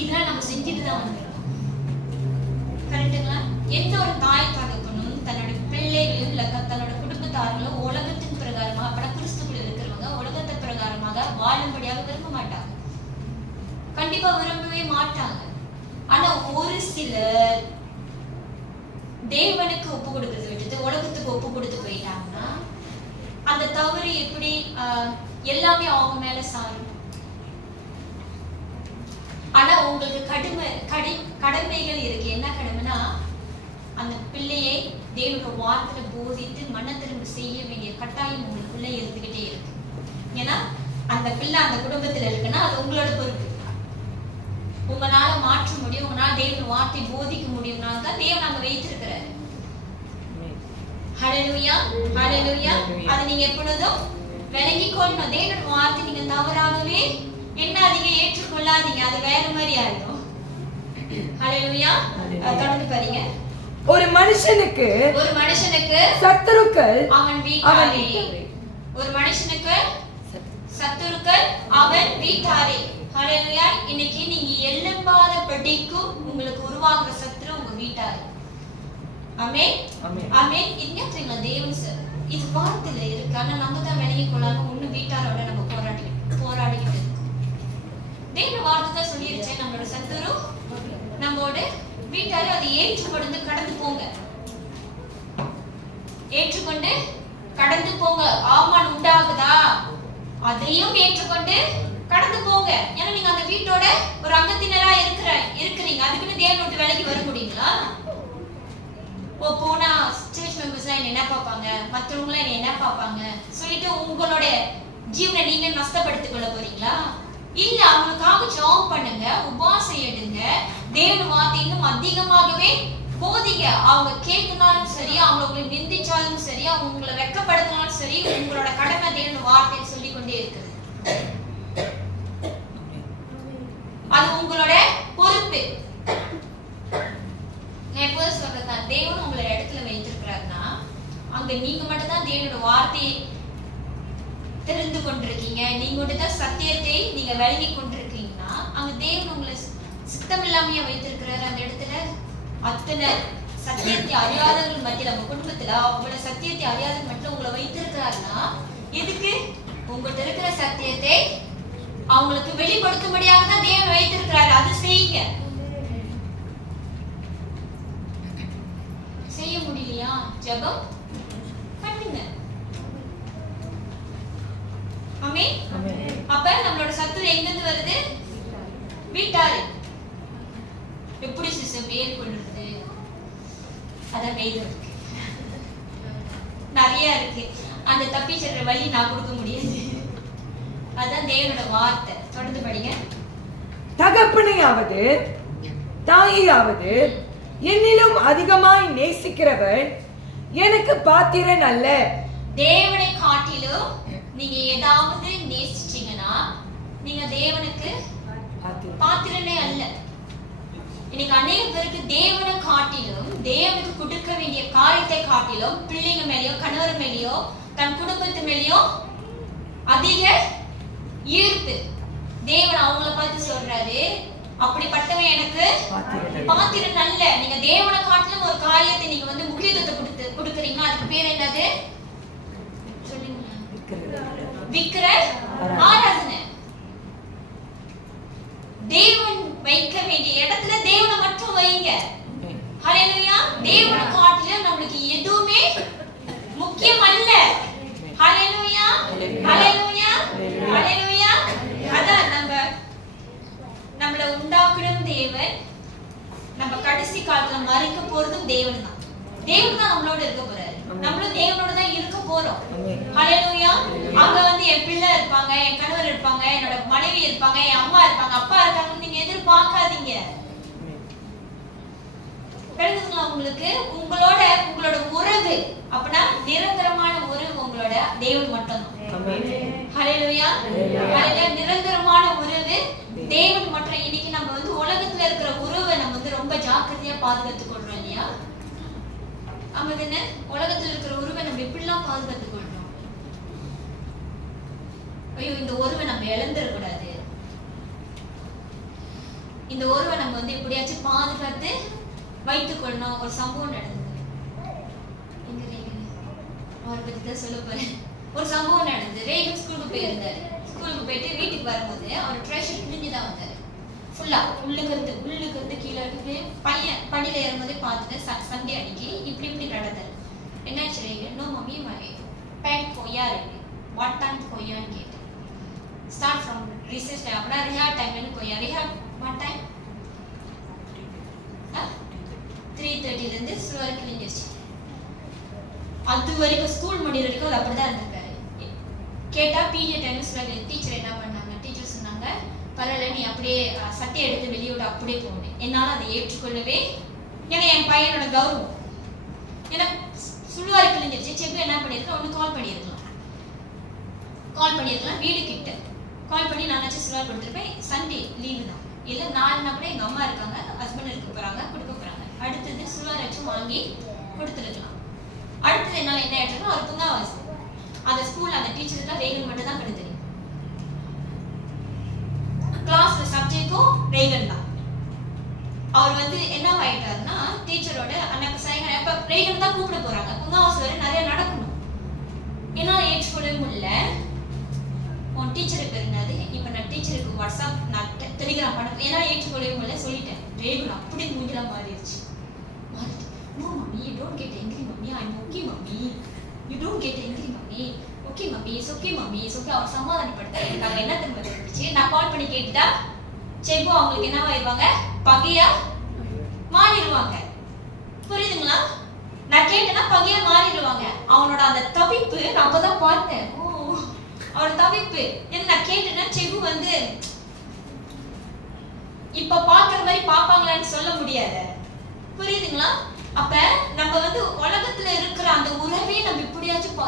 இதெல்லாம் நம்ம செஞ்சுட்டு தான் வந்துடும். கரெக்டுங்களா? எந்த ஒரு தாய் தகப்பனும் தன்னோட பிள்ளைகளையும் இல்ல தன்னோட குடும்பத்தார்களும் உலகத்தின் பிரகாரமாக அப்ப கிறிஸ்துக்குள்ள இருக்கிறவங்க உலகத்தை பிரகாரமாக வாழும்படியாக விரும்ப மாட்டாங்க. கண்டிப்பா விரும்பவே மாட்டாங்க. ஆனா ஒரு சிலர் தேவனுக்கு ஒப்பு கொடுக்கறது விட்டுட்டு உலகத்துக்கு ஒப்பு கொடுத்து போயிட்டாங்கன்னா அந்த தவறு எப்படி எல்லாமே அவங்க மேல சாரும். ஆனா உங்களுக்கு கடமைகள் இருக்கு. என்ன கடமைனா அந்த பிள்ளையை தேவனோட வார்த்தையில போதித்து மன திரும்ப செய்ய வேண்டிய கட்டாயம் உங்களுக்குள்ள இருந்துகிட்டே இருக்கு. ஏன்னா அந்த பிள்ளை அந்த குடும்பத்துல இருக்குன்னா அது உங்களோட பொறுப்பு. உங்களால மாற்ற முடியும், உங்களால தேவனோட வார்த்தை போதிக்க முடியும்னால தான் தேவன் அங்க வைத்திருக்கிறாரு. ஹல்லேலூயா, ஹல்லேலூயா. அது நீங்க எப்பொழுதும் விளங்கிக் கொள்ளணும். தேவனோட வார்த்தை நீங்க தவறாகவே என்னாதீங்க, ஏற்றுக்கொள்ளாதீங்க. அது வேற மாதிரி ஆயிடும். ஹல்லேலூயா. தொடர்ந்து பாருங்க. ஒரு மனுஷனுக்கு சத்துருக்கள் அவன் வீட்டாரே. ஒரு மனுஷனுக்கு சத்துருக்கள் அவன் வீட்டாரே. ஹல்லேலூயா. இன்னைக்கு நீங்க எழும்பாத படிக்கும் உங்களுக்கு உருவாக்குற சத்துரு உங்க வீட்டாரே. ஆமென், ஆமென். இன்னைக்கு தேவன் சார் இது வார்த்தையில இருக்கு. ஆனா நம்ம தான் விளங்கிக் கொள்ளாம இன்னும் வீட்டாரோட நம்ம போராடிக்கிட்டு இருக்கோம். தேவ வார்த்தை தான் சொல்லிருச்சேன், நம்மளோட சத்துரு நம்மோட வீட்டாரு. அதை ஏற்றுக்கொண்டு கடந்து போங்க, ஏற்றுக்கொண்டு கடந்து போங்க. ஆமான் உண்டாகுதா, அதையும் ஏற்றுக்கொண்டு கடந்து போங்க. ஏன்னா நீங்க அந்த வீட்டோட ஒரு அங்கத்தினரா இருக்கிறீங்க. அதுக்குன்னு தேவன் விட்டு விலகி வர முடியுங்களா? போனா சர்ச் மெம்பர்ஸ் என்ன பார்ப்பாங்க, மற்றவங்க என்ன பார்ப்பாங்க சொல்லிட்டு உங்களோட ஜீவனை நீங்க நஷ்டப்படுத்திக் கொள்ள போறீங்களா? இல்ல, அவங்களுக்காக ஜெபம் பண்ணுங்க, உபவாசம் எடுங்க, தேவன் வார்த்தை இன்னும் அதிகமாகவே போதிங்க. அவங்க கேட்கனாலும் சரி, அவங்களை நிந்திச்சாலும் சரி, அவங்க உங்களை வெட்கப்படுத்தினாலும் சரி, உங்களோட கடமை தேவன் வார்த்தையை சொல்லிக் கொண்டே இருக்குது. அது உங்களோட பொறுப்பு. நான் எப்போதும் சொல்றதுதான், தேவன் உங்களை இடத்துல வைத்திருக்கிறாருன்னா அங்க நீங்க மட்டும் தான் தேவனோட வார்த்தையை தெரிந்து கொண்டிருக்கீங்க, நீங்க மட்டும்தான் சத்தியத்தை நீங்க விளங்கி கொண்டிருக்கீங்கன்னா அங்க தேவன் உங்களை சித்தம் இல்லாமையா வைத்திருக்கிறாரு. அந்த இடத்துல அத்தனை சத்தியத்தை அறியாதவர்கள் மத்தியில் நம்ம குடும்பத்துல அவங்களோட சத்தியத்தை அறியாதவர்கள் மட்டும் உங்களை வைத்திருக்கிறாருன்னா எதுக்கு? உங்கள்கிட்ட இருக்கிற சத்தியத்தை அவங்களுக்கு வெளிப்படுத்தும்படியாக தான் தேவன் வைத்திருக்கிறாரு. அது செய்யுங்க. செய்ய முடியலையா? ஜெபம் பண்ணுங்க. ஆமென். அப்ப நம்மளோட சத்துரு எங்க இருந்து வருது? வீட்டாரு. எப்படி சிஸ்டர் மேற்கொள்றது? அதான் வேதம் இருக்கு, நிறைய இருக்கு. அந்த தப்பிச்சற வழி நான் கொடுக்க முடியாது. அதான் தேவனோட வார்த்தை. தொடர்ந்து படிங்க. தகப்பனையாவது தாயையாவது என்னிலும் அதிகமாய் நேசிக்கிறவன் எனக்கு பாத்திரன் அல்ல. தேவனை காட்டிலும் நீங்க ஏதாவது நேசிச்சீங்கன்னா நீங்க தேவனுக்கு பாத்திரனே அல்ல. இன்னைக்கு அநேக பேருக்கு தேவனை காட்டிலும், தேவனுக்கு கொடுக்க வேண்டிய காரியத்தை காட்டிலும் பிள்ளைங்க மேலயோ கணவர் மேலயோ தன் குடும்பத்து மேலயோ அதிக ஈர்ப்பு. தேவன் அவங்கள பார்த்து சொல்றாரு, அப்படிப்பட்டவன் எனக்கு பாத்திரன் அல்ல. நீங்க தேவனை காட்டிலும் ஒரு காரியத்தை நீங்க வந்து முக்கியத்துவத்தை கொடுக்குறீங்கன்னா அதுக்கு பேர் என்னது? விக்கிர ஆராதனை. தேவன் வைக்க வேண்டிய இடத்துல தேவனை மட்டும் வைங்க. ஹல்லேலூயா. தேவனை காட்டிலும் நம்மளுக்கு எதுவுமே முக்கியம் அல்ல. ஹல்லேலூயா, ஹல்லேலூயா, ஹல்லேலூயா. அதான் நம்மள உண்டாக்குறதும் தேவன், நம்ம கடைசி காலத்துல மறிக்க போறதும் தேவன் தான். தேவன் தான் நம்மளோட இருக்க போறாரு, நம்மளும் தேவனோட தான் இருக்க போறோம். ஹல்லேலூயா. அங்க வந்து என் பிள்ளை இருப்பாங்க, என் கணவர் இருப்பாங்க, என்னோட மனைவி இருப்பாங்க, என் அம்மா இருப்பாங்க, அப்பா இருக்காங்கன்னு நீங்க எதிர்பார்க்காதீங்க. கிடைக்குதுங்களா உங்களுக்கு? உங்களோட உறவு அப்படின்னா நிரந்தரமான உறவு உங்களோட தேவன் மட்டும் தான். ஹல்லேலூயா, ஹல்லேலூயா. நிரந்தரமான உறவு தேவன் மட்டும். இன்னைக்கு நம்ம வந்து உலகத்துல இருக்கிற உறவை நம்ம வந்து ரொம்ப ஜாக்கிரதையா பாதுகாத்துக் கொள்றோம் இல்லையா? ஆமாங்க. உலகத்துல இருக்கிற உறவை நம்ம எப்படிலாம் பாதுகாத்துக் கொள்றோம்? ஐயோ, இந்த உறவை நம்ம இழந்துடக்கூடாது, இந்த உறவை நம்ம வந்து எப்படியாச்சும் பாதுகாத்து வைத்துக் கொள்ளணும். ஒரு சம்பவம் நடந்தது, அவரை பத்தி தான் சொல்ல போறேன். ஒரு சம்பவம் நடந்தது. ரேகன் ஸ்கூலுக்கு போயிருந்தாரு. ஸ்கூலுக்கு போயிட்டு வீட்டுக்கு வரும்போது அவர் ட்ரெஷர் கிழிஞ்சுதான் வந்தாரு. ஃபுல்லா உள்ளுக்கு இருந்து கீழே இருக்கு. பையன் படியில ஏறும்போதே பார்த்துட்டு சண்டே அடிக்கி இப்படி நடந்தாரு. என்னாச்சு ரேகன்? நோ மம்மி, மை பேண்ட் கொய்யா இருக்கு. வாட் டைம் கொய்யான்னு கேட்டேன். Start from research time. அப்படின்னா ரிஹாப் டைம்ல கொய்யா. Rehab what time? 3:30 இருந்து சுவர் கிழிஞ்சிருச்சு. அது வரைக்கும் ஸ்கூல் முடிகிற வரைக்கும் அது அப்படிதான் இருந்திருக்காரு. கேட்டா பிஜே டைம்ல சுவர். டீச்சர் என்ன பண்ணாங்க? டீச்சர் சொன்னாங்க, பரவாயில்ல நீ அப்படியே சட்டையை எடுத்து வெளியே விட அப்படியே போனேன். என்னால அதை ஏற்றுக்கொள்ளவே, ஏன்னா என் பையனோட கௌரவம். ஏன்னா சுள்ளுவாரி கிழிஞ்சிருச்சு. செப்பு என்ன பண்ணிருக்கலாம்? ஒண்ணு கால் பண்ணிருக்கலாம் வீடு கிட்ட கால் பண்ணி நானாச்சும் சுள்ளுவாரி கொடுத்துருப்பேன். சண்டே லீவு தான் இல்ல, நாலுனா கூட எங்க அம்மா இருக்காங்க, ஹஸ்பண்ட் இருக்க போறாங்க, கொடுக்க போறாங்க. அடுத்தது சுள்ளுவாராச்சும் வாங்கி கொடுத்துருக்கலாம். அடுத்தது என்ன ஆயிடுச்சுன்னா ஒரு புங்காவாசி. அந்த ஸ்கூல்ல அந்த டீச்சருக்கு ரேகன் மட்டும் தான் கிடையாது. கிளாஸ்ல சப்ஜெக்டும் ரேகன் தான். அவர் வந்து என்ன ஆயிட்டாருன்னா டீச்சரோட அண்ணாக்கு சைன் அப்ப ரேகன் தான் கூப்பிட போறாங்க. புங்காவாசி வரை நிறைய நடக்கணும். என்னால ஏற்றுக்கொள்ளவே முடியல. உன் டீச்சருக்கு இருந்தது, இப்ப நான் டீச்சருக்கு வாட்ஸ்அப் நான் டெலிகிராம் பண்ண என்னால ஏற்றுக்கொள்ளவே முடியல. சொல்லிட்டேன். ரேகன் அப்படி மூஞ்சிலாம் மாறிடுச்சு. No mommy, you don't get angry mommy. I'm okay mommy. You don't get angry mommy. Okay mommy, it's okay mommy, it's okay. அவர் சமாதானப்படுத்த எனக்கு என்ன திரும்ப தெரிஞ்சிச்சு. நான் கால் பண்ணி கேட்டுட்டா செப்பு அவங்களுக்கு என்ன ஆயிடுவாங்க? பகையா மாறிடுவாங்க. புரியுதுங்களா? நான் கேட்டேன்னா பகையா மாறிடுவாங்க. அவனோட அந்த தவிப்பு நான் அப்பதான் பார்த்தேன். அவனோட தவிப்பு என்ன நான் கேட்டேன்னா செப்பு வந்து இப்ப பாக்குற மாதிரி பாப்பாங்களான்னு சொல்ல முடியாது. புரியுதுங்களா? அப்ப நம்ம வந்து உலகத்துல இருக்கிற அந்த உறவே நம்ம இப்படியாச்சும்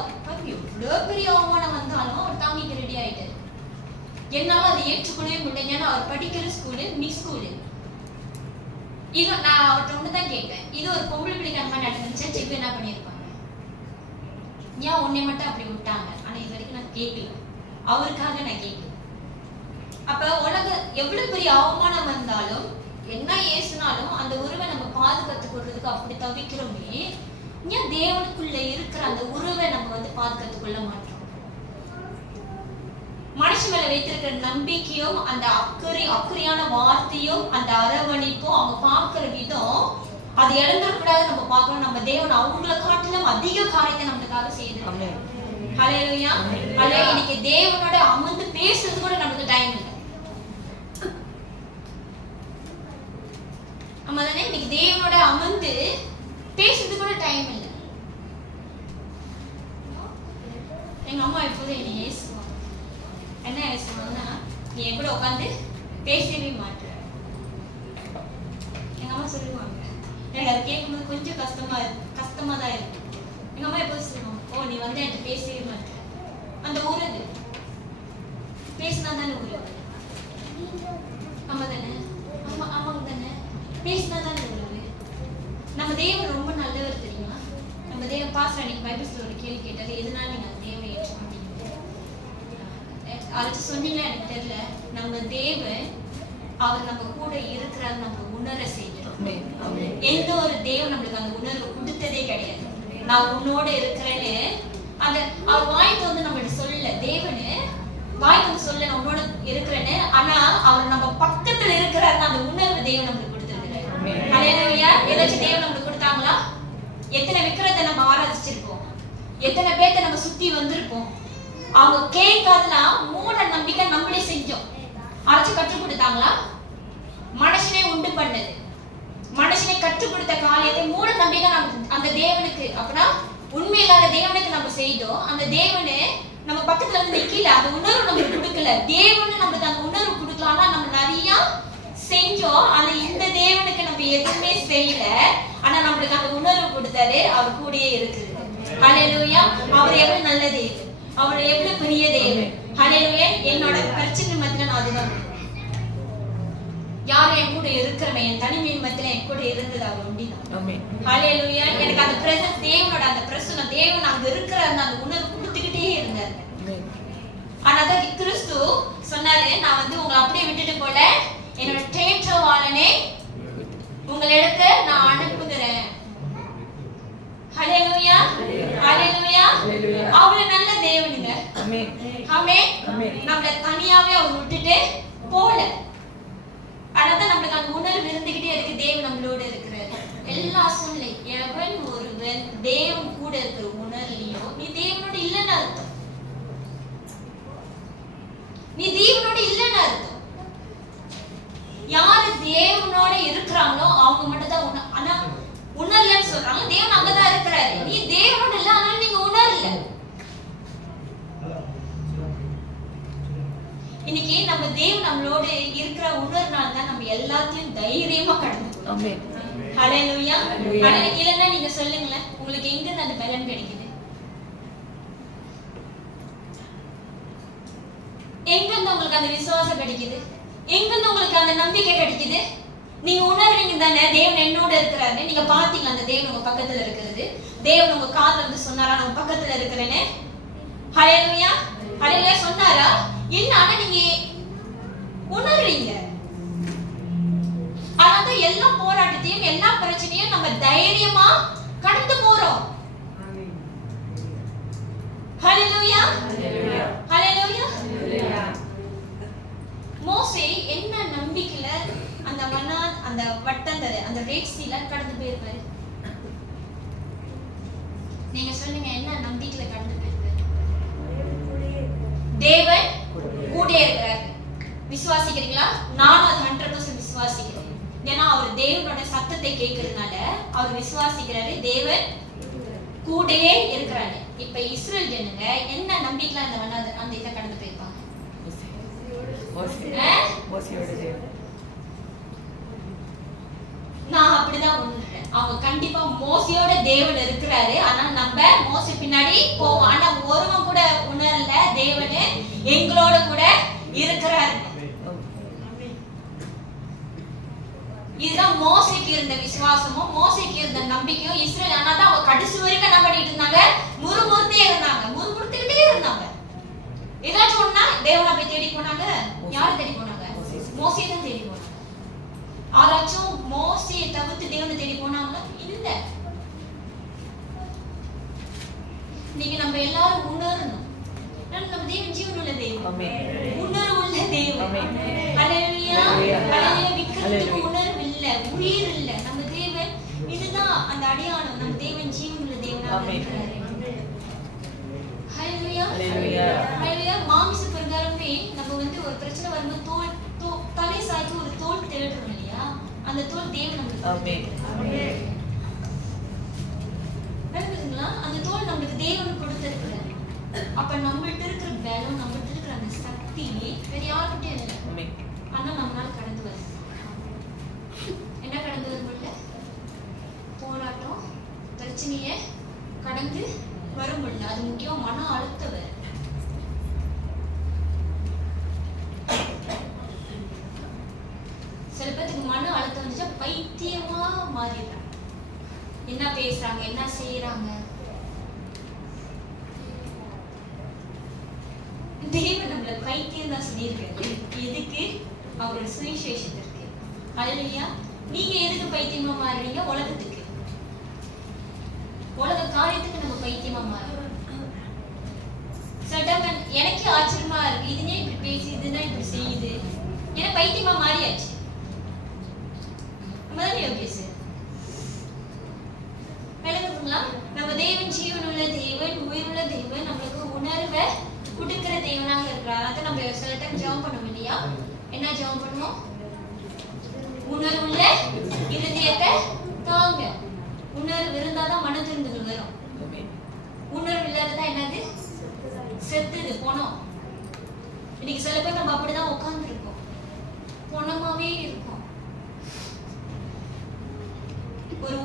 எவ்வளவு பெரிய அவமானம் வந்தாலும் அவர் தாங்கிக்க ரெடி ஆயிட்டாரு. என்னால அதை ஏற்றுக்கொள்ளவே முடியல. ஏன்னா அவர் படிக்கிற ஸ்கூலு மிஸ் ஸ்கூலு. இது நான் அவர்கிட்ட ஒண்ணுதான் கேட்டேன், இது ஒரு பொம்பளை பிள்ளைக்காக நடந்துச்சா செப்பு என்ன பண்ணிருப்பாங்க? ஏன் உன்னை மட்டும் அப்படி விட்டாங்க? ஆனா இது வரைக்கும் நான் கேட்கல, அவருக்காக நான் கேட்கல. அப்ப உலக எவ்வளவு பெரிய அவமானம் வந்தாலும் என்ன ஏசுனாலும் அந்த உறவை நம்ம பாதுகாத்துக் கொள்றதுக்கு அப்படி தவிக்கிறோமே, ஏன் தேவனுக்குள்ள இருக்கிற அந்த உறவை நம்ம வந்து பாதுகாத்துக் கொள்ள மாட்டோம்? மனுஷன் மேல வைத்திருக்கிற நம்பிக்கையும் அந்த அக்கறையான வார்த்தையும் அந்த அரவணைப்பும் அவங்க பாக்குற விதம் அது இழந்துடக்கூடாது. நம்ம பார்க்கணும், நம்ம தேவன் அவங்களை காட்டிலும் அதிக காரியத்தை நம்மளுக்காக செய்து ஹalleluya. ஹalleluya. இன்னைக்கு தேவனோட அமர்ந்து பேசுறது கூட நமக்கு டைம் இல்ல. அம்மாதானே இன்னைக்கு தேவனோட அமர்ந்து பேசுறது கூட டைம் இல்ல. எங்க அம்மா எப்போதும் என்னை ஏசுவாங்க. என்ன ஏசுவாங்கன்னா, நீ என் கூட உட்காந்து பேசவே மாட்ட. எங்க அம்மா சொல்லுவாங்க. எனக்கு அதை கேட்கும்போது கொஞ்சம் கஷ்டமா தான் இருக்கு. எங்க அம்மா எப்போதும் சொல்லுவாங்க, ஓ நீ வந்து என்கிட்ட பேசவே மாட்ட. அந்த உறவு பேசினா தானே உறவு. ஆமா தானே, ஆமாங்க தானே, பேசினா தானே உறவு. நம்ம தேவன் ரொம்ப நல்லவர் தெரியுமா? நம்ம தேவன் பாஸ்டர் அன்னைக்கு பைபிள் ஸ்கூல்ல ஒரு கேள்வி கேட்டாரு, எதனால நீங்க அந்த தேவனை ஏற்க மாட்டீங்க? அதை சொன்னீங்களா எனக்கு தெரியல. நம்ம தேவன் அவர் நம்ம கூட இருக்கிறார், நம்ம உணர செய்யணும். எந்த ஒரு தேவன் நம்மளுக்கு அந்த உணர்வு கொடுத்ததே கிடையாது. நான் உன்னோட இருக்கிறேன்னு அந்த அவர் வாய்க்கு வந்து நம்மளுக்கு சொல்லல. தேவனு வாய்க்கு வந்து சொல்ல நான் உன்னோட இருக்கிறேன்னு, ஆனா அவர் நம்ம பக்கத்துல இருக்கிறாருன்னு அந்த உணர்வு தேவன் நம்மளுக்கு கொடுத்திருக்கிறார். ஹல்லேலூயா. ஏதாச்சும் தேவன் நம்மளுக்கு கொடுத்தாங்களா? எத்தனை விக்கிரத்தை நம்ம ஆராதிச்சிருப்போம், எத்தனை பேர்த்த நம்ம சுத்தி வந்திருப்போம். அவங்க கேட்காதுன்னா மூட நம்பிக்கை நம்மளே செஞ்சோம். அரைச்சு கற்றுக் கொடுத்தாங்களா? மனுஷனே உண்டு பண்ணது, மனுஷனை கற்றுக் கொடுத்த காரியத்தை மூட நம்பிக்கை அந்த தேவனுக்கு, அப்படின்னா உண்மையில்லாத தேவனுக்கு நம்ம செய்தோம். அந்த தேவனு நம்ம பக்கத்துல வந்து நிக்கல, அந்த உணர்வு நம்மளுக்கு கொடுக்கல. தேவனு நம்மளுக்கு அந்த உணர்வு கொடுக்கலாம்னா நம்ம நிறைய செஞ்சோம். ஆனா இந்த தேவனுக்கு நம்ம எதுவுமே செய்யல, ஆனா நம்மளுக்கு அந்த உணர்வு கொடுத்தாரு. அவர் கூடயே இருக்குது. ஹல்லேலூயா. அவர் எவ்வளவு நல்ல தேவன், அவர் எவ்வளவு பெரிய தேவன். ஹல்லேலூயா. என்னோட பிரச்சனை மத்தியில நான் அதுதான், யாரும் என் கூட இருக்கிறவன் என் தனிமை மத்தியில என் கூட இருந்தது அவர் ஒண்டிதான். ஹல்லேலூயா. எனக்கு அந்த பிரசன்ஸ், தேவனோட அந்த பிரசன்னம், தேவன் அங்க இருக்கிற அந்த உணர்வு கொடுத்துக்கிட்டே இருந்தாரு. ஆனாதான் கிறிஸ்து சொன்னாரு, நான் வந்து உங்களை அப்படியே விட்டுட்டு போல, என்னோட தேற்றவாளனே உங்களிடத்தை நான் அனுப்புகிறேன். ஹல்லேலூயா. ஹல்லேலூயா. அவ்வளவு நல்ல தேவனுங்க. ஆமென். நம்மள தனியாவே அவர் விட்டுட்டு போல. ஆனாதான் நம்மளுக்கு அந்த உணர்வு இருந்துகிட்டே இருக்கு, தேவன் நம்மளோட இருக்கிறார். எல்லா சூழ்நிலை எவன் ஒருவன் தேவன் கூட இருக்கிற உணர்லையோ நீ தேவனோட இல்லைன்னு அர்த்தம். நீ தேவனோட இல்லைன்னு அர்த்தம். யாரு தேவனோட இருக்கிறாங்களோ அவங்க மட்டும் தான் ஆனா உணரலன்னு சொல்றாங்க. தேவன் அங்கதான் இருக்கிறாரு. நீ தேவனோட இல்ல, அதனால நீங்க உணரல. இன்னைக்கு நம்ம தேவன் நம்மளோட இருக்கிற உணர்வுனால தான் நம்ம எல்லாத்தையும் தைரியமா கடந்து போறோம். ஹல்லேலூயா. இல்லைன்னா நீங்க சொல்லுங்களேன், உங்களுக்கு எங்க இருந்து அந்த பலன் கிடைக்குது? எங்க இருந்து உங்களுக்கு அந்த விசுவாசம் கிடைக்குது? எங்க இருந்து உங்களுக்கு அந்த நம்பிக்கை கிடைக்குது? நீங்க உணர்வீங்க தானே தேவன் என்னோட இருக்கிறாரு. நீங்க பாத்தீங்க அந்த தேவன் உங்க பக்கத்துல இருக்கிறது. தேவன் உங்க காதுல வந்து சொன்னாரா நான் பக்கத்துல இருக்கிறேன்னு? ஹல்லேலூயா. ஹல்லேலூயா சொன்னாரா? இல்ல, ஆனா நீங்க உணர்றீங்க. ஆனா எல்லா போராட்டத்தையும் எல்லா பிரச்சனையும் நம்ம தைரியமா கடந்து போறோம். ஹல்லேலூயா. ஹல்லேலூயா. மோசே என்ன நம்பிக்கையில அந்த வட்டந்தரை அந்த ரெட் சீல கடந்து போயிருப்பாரு? நீங்க சொல்லுங்க, என்ன நம்பிக்கையில கடந்து போயிருப்பாரு? தேவன் கூட இருக்கிறார். விசுவாசிக்கிறீங்களா? நானும் அது 100% விசுவாசிக்கிறேன். ஏன்னா அவர் தேவனோட சத்தத்தை கேட்கறதுனால அவர் விசுவாசிக்கிறாரு, தேவன் கூடயே இருக்கிறாரு. இப்ப இஸ்ரேல் ஜனங்க என்ன நம்பிக்கையில அந்த இதை கடந்து போயிருப்பாங்க? நான் அப்படிதான் உணர்றேன். அவங்க கண்டிப்பா மோசையோட தேவன் இருக்கிறாரு, ஆனா நம்ம மோசை பின்னாடி போவோம். ஆனா ஒருவன் கூட உணரல தேவன் எங்களோட கூட இருக்கிறாரு. இதுதான் மோசைக்கு இருந்த விசுவாசமும் மோசைக்கு இருந்த நம்பிக்கையும். இஸ்ரேல் ஆனாதான் அவங்க கடைசி வரைக்கும் என்ன பண்ணிட்டு இருந்தாங்க? முறுமுறுத்தே இருந்தாங்க, முறுமுறுத்துக்கிட்டே இருந்தாங்க. ஏதாச்சும் ஒண்ணா தேவனை போய் தேடி போனாங்க. யார் தேடி போனாங்க? மோசையை தான் தேடி போனாங்க. யாராச்சும் மோசையை தவிர்த்து தேவனை தேடி போனாங்களா? இல்ல. நீங்க நம்ம எல்லாரும் உணரணும், நம்ம தேவன் ஜீவனுள்ள தேவன், உணர்வு உள்ள தேவன். ஹல்லேலூயா. ஹல்லேலூயா. விக்கிரத்துக்கு உணர்வு இல்ல, உயிர் இல்ல. நம்ம தேவன் இதுதான் அந்த அடையாளம். நம்ம தேவன் ஜீவனுள்ள தேவனாக இருக்கிறார். ஹல்லேலூயா. நம்ம தலை சாய்த்து ஒரு தோல் தேடுறோம் இல்லையா, அந்த தோல் தேவன் நம்மளுக்கு விளங்குதுங்களா? அந்த தோல் நம்மளுக்கு தேவன் கொடுத்திருக்கிறார். அப்ப நம்மள்ட்ட இருக்கிற பலம், நம்மள்ட்ட இருக்கிற அந்த சக்தி வேற யாருக்கிட்டே இல்லை. ஆனா நம்மளால கடந்து வருது. என்ன கடந்து வரும்ல? போராட்டம், பிரச்சனைய கடந்து வரும்பொழுது அது முக்கியம் மன அழுத்தம். சில பேருக்கு மன அழுத்தம் வந்துச்சா பைத்தியமா மாறிடுறாங்க. என்ன பேசுறாங்க, என்ன செய்யறாங்க. தேவன் நம்மள பைத்தியம் தான் சொல்லியிருக்காரு. எதுக்கு? அவரோட சுவிசேஷத்திற்கு. அல்லேலூயா. நீங்க எதுக்கு பைத்தியமா மாறுறீங்க? உலகத்துக்கு, உலக காரியத்துக்கு நம்ம பைத்தியமா மாறுறோம். எனக்கு ஆச்சரியமா இருக்கு, இதுனே இப்படி பேசி இதுதான் இப்படி செய்யுது, ஏன்னா பைத்தியமா மாறியாச்சு. விளங்குதுங்களா? நம்ம தேவன் ஜீவனுள்ள தேவன், உயிருள்ள தேவன், நம்மளுக்கு உணர்வை கொடுக்கிற தேவனாக இருக்கிறார். அதை நம்ம சில டைம் ஜெபம் பண்ணுவோம் இல்லையா? என்ன ஜெபம் பண்ணுவோம்? உணர்வுள்ள இருதயத்தை தாங்க. உணர்வு இருந்தாதான் மனதிருந்துகள் வரும். உணர்வு இல்லாததான் என்னது? செத்துது, போனோம். இன்னைக்கு சில பேர் நம்ம அப்படிதான் உட்கார்ந்து இருக்கோம், போனமாவே இருக்கும். ஒரு